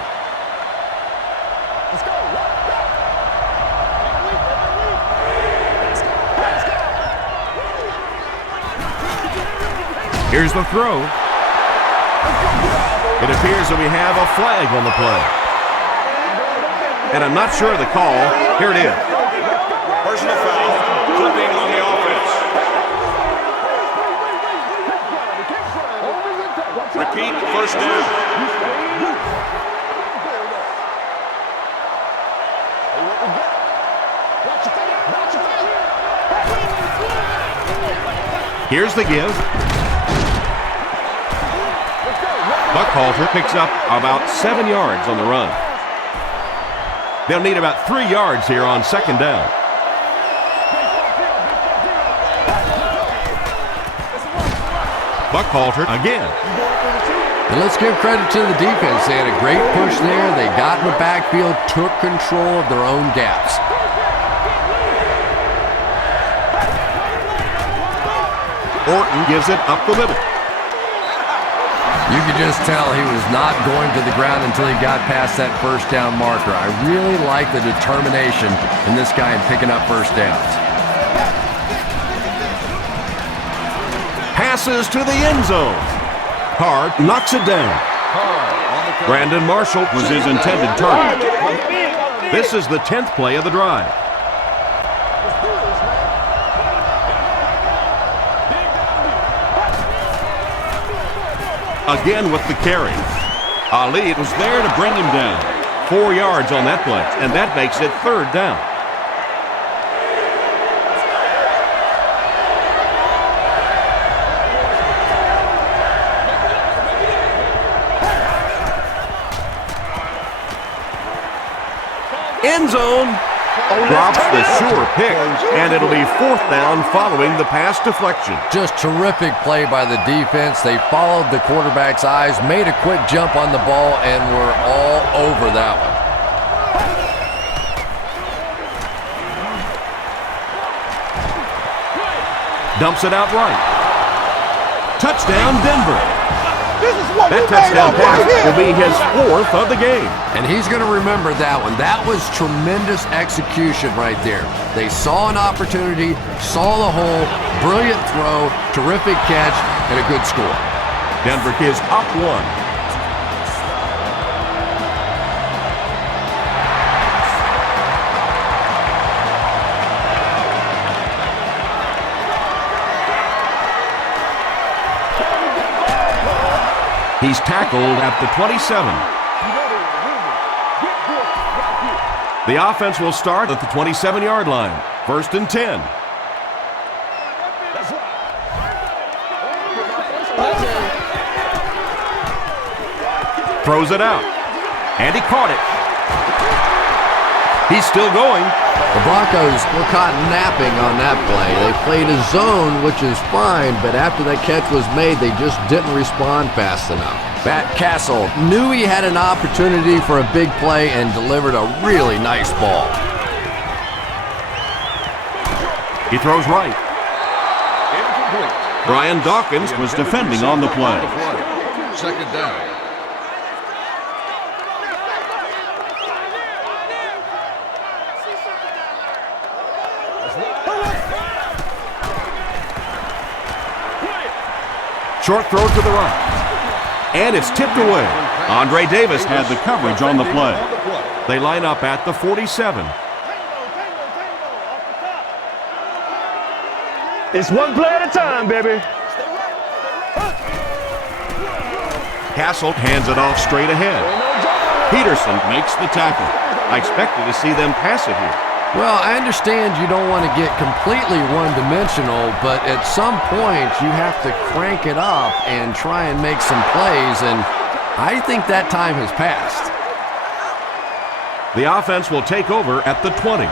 Here's the throw. It appears that we have a flag on the play. And I'm not sure of the call. Here it is. Personal foul, flipping on the offense. first down. Here's the give. Buckhalter picks up about 7 yards on the run. They'll need about 3 yards here on second down. Buckhalter again. And let's give credit to the defense. They had a great push there. They got in the backfield, took control of their own gaps. Orton gives it up the middle. You could just tell he was not going to the ground until he got past that first down marker. I really like the determination in this guy in picking up first downs. Passes to the end zone. Card knocks it down. Brandon Marshall was his intended target. This is the 10th play of the drive. Again with the carry. Ali was there to bring him down. 4 yards on that play, and that makes it third down. End zone. Drops the sure pick, and it'll be fourth down following the pass deflection. Just terrific play by the defense. They followed the quarterback's eyes, made a quick jump on the ball, and were all over that one. Dumps it out right. Touchdown, Denver. That That touchdown pass will be his 4th of the game. And he's going to remember that one. That was tremendous execution right there. They saw an opportunity, saw the hole, brilliant throw, terrific catch, and a good score. Denver is up 1. He's tackled at the 27. The offense will start at the 27-yard line. 1st and 10. Throws it out. And he caught it. He's still going. The Broncos were caught napping on that play. They played a zone, which is fine, but after that catch was made, they just didn't respond fast enough. Matt Castle knew he had an opportunity for a big play and delivered a really nice ball. He throws right. Brian Dawkins was defending on the play. Second down. Short throw to the right. And it's tipped away. Andre Davis had the coverage on the play. They line up at the 47. It's one play at a time, baby. Castle hands it off straight ahead. Peterson makes the tackle. I expected to see them pass it here. Well, I understand you don't want to get completely one-dimensional, but at some point you have to crank it up and try and make some plays, and I think that time has passed. The offense will take over at the 20.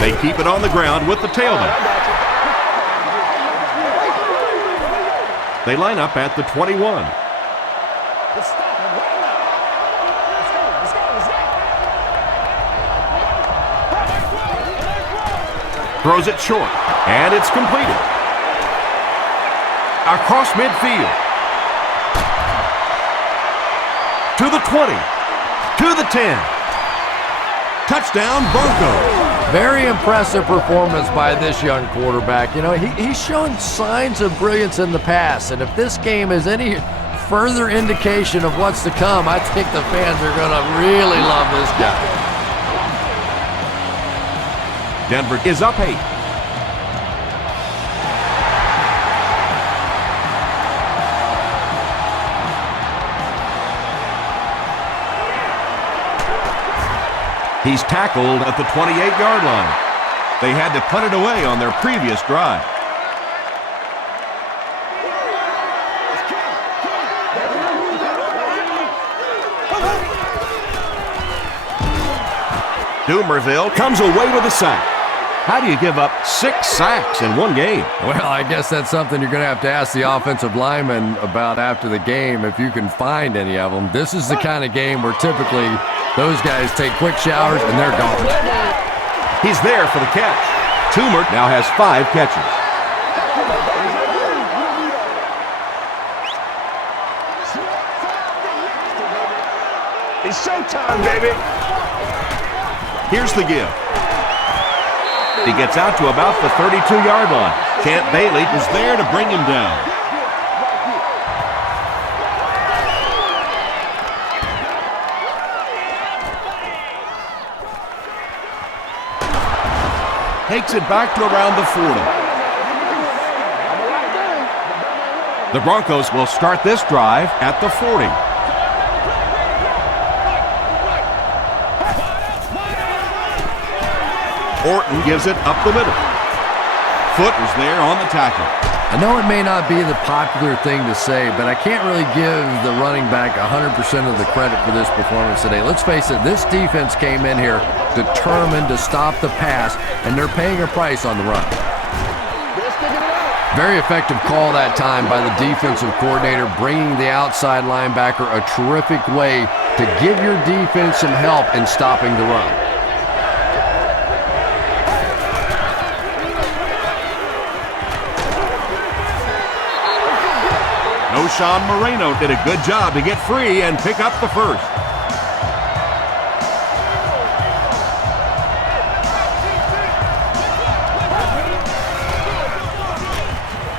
They keep it on the ground with the tailback. They line up at the 21. Throws it short, and it's completed. Across midfield. To the 20. To the 10. Touchdown, Broncos. Very impressive performance by this young quarterback. You know, he's shown signs of brilliance in the past, and if this game is any further indication of what's to come, I think the fans are going to really love this guy. Denver is up 8. He's tackled at the 28-yard line. They had to punt it away on their previous drive. Dumerville comes away with a sack. How do you give up 6 sacks in one game? Well, I guess that's something you're going to have to ask the offensive lineman about after the game if you can find any of them. This is the kind of game where typically those guys take quick showers and they're gone. He's there for the catch. Toomer now has 5 catches. It's showtime, baby. Here's the give. He gets out to about the 32-yard line. Champ Bailey is there to bring him down. Takes it back to around the 40. The Broncos will start this drive at the 40. Orton gives it up the middle. Foot is there on the tackle. I know it may not be the popular thing to say, but I can't really give the running back 100% of the credit for this performance today. Let's face it, this defense came in here determined to stop the pass, and they're paying a price on the run. Very effective call that time by the defensive coordinator, bringing the outside linebacker a terrific way to give your defense some help in stopping the run. Sean Moreno did a good job to get free and pick up the first.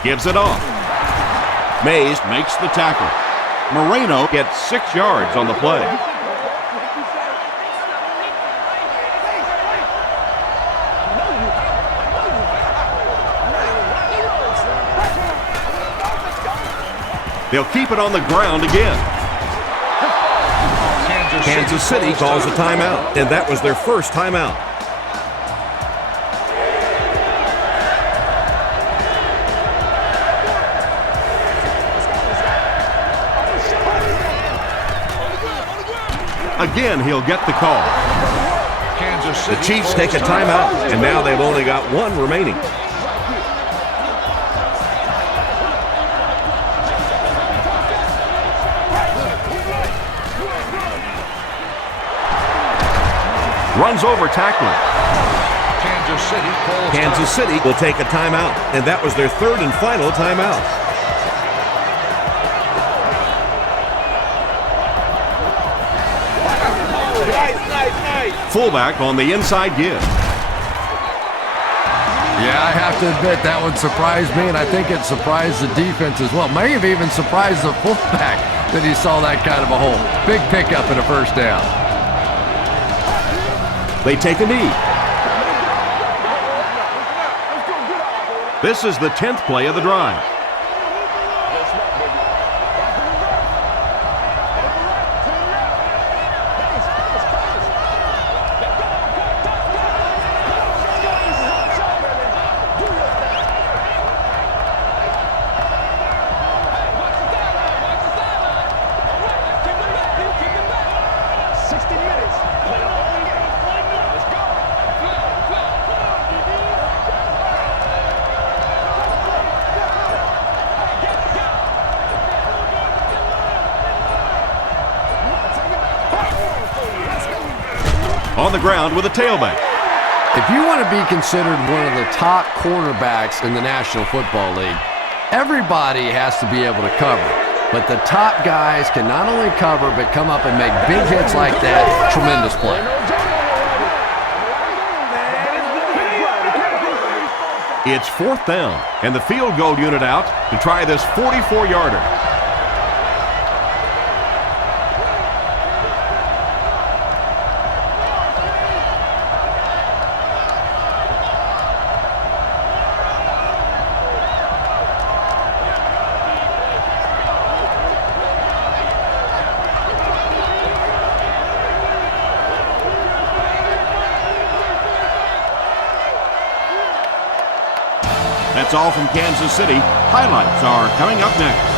Gives it off. Mays makes the tackle. Moreno gets 6 yards on the play. They'll keep it on the ground again. Kansas City calls a timeout, and that was their first timeout. Again, he'll get the call. The Chiefs take a timeout, and now they've only got 1 remaining. Runs over tackling. Kansas City will take a timeout, and that was their 3rd and final timeout. Fullback on the inside give. Yeah, I have to admit that one surprised me, and I think it surprised the defense as well. May have even surprised the fullback that he saw that kind of a hole. Big pickup and a first down. They take a knee. This is the 10th play of the drive. On the ground with a tailback. If you want to be considered one of the top cornerbacks in the National Football League, everybody has to be able to cover. But the top guys can not only cover, but come up and make big hits like that. Tremendous play. It's 4th down, and the field goal unit out to try this 44-yarder. That's all from Kansas City. Highlights are coming up next.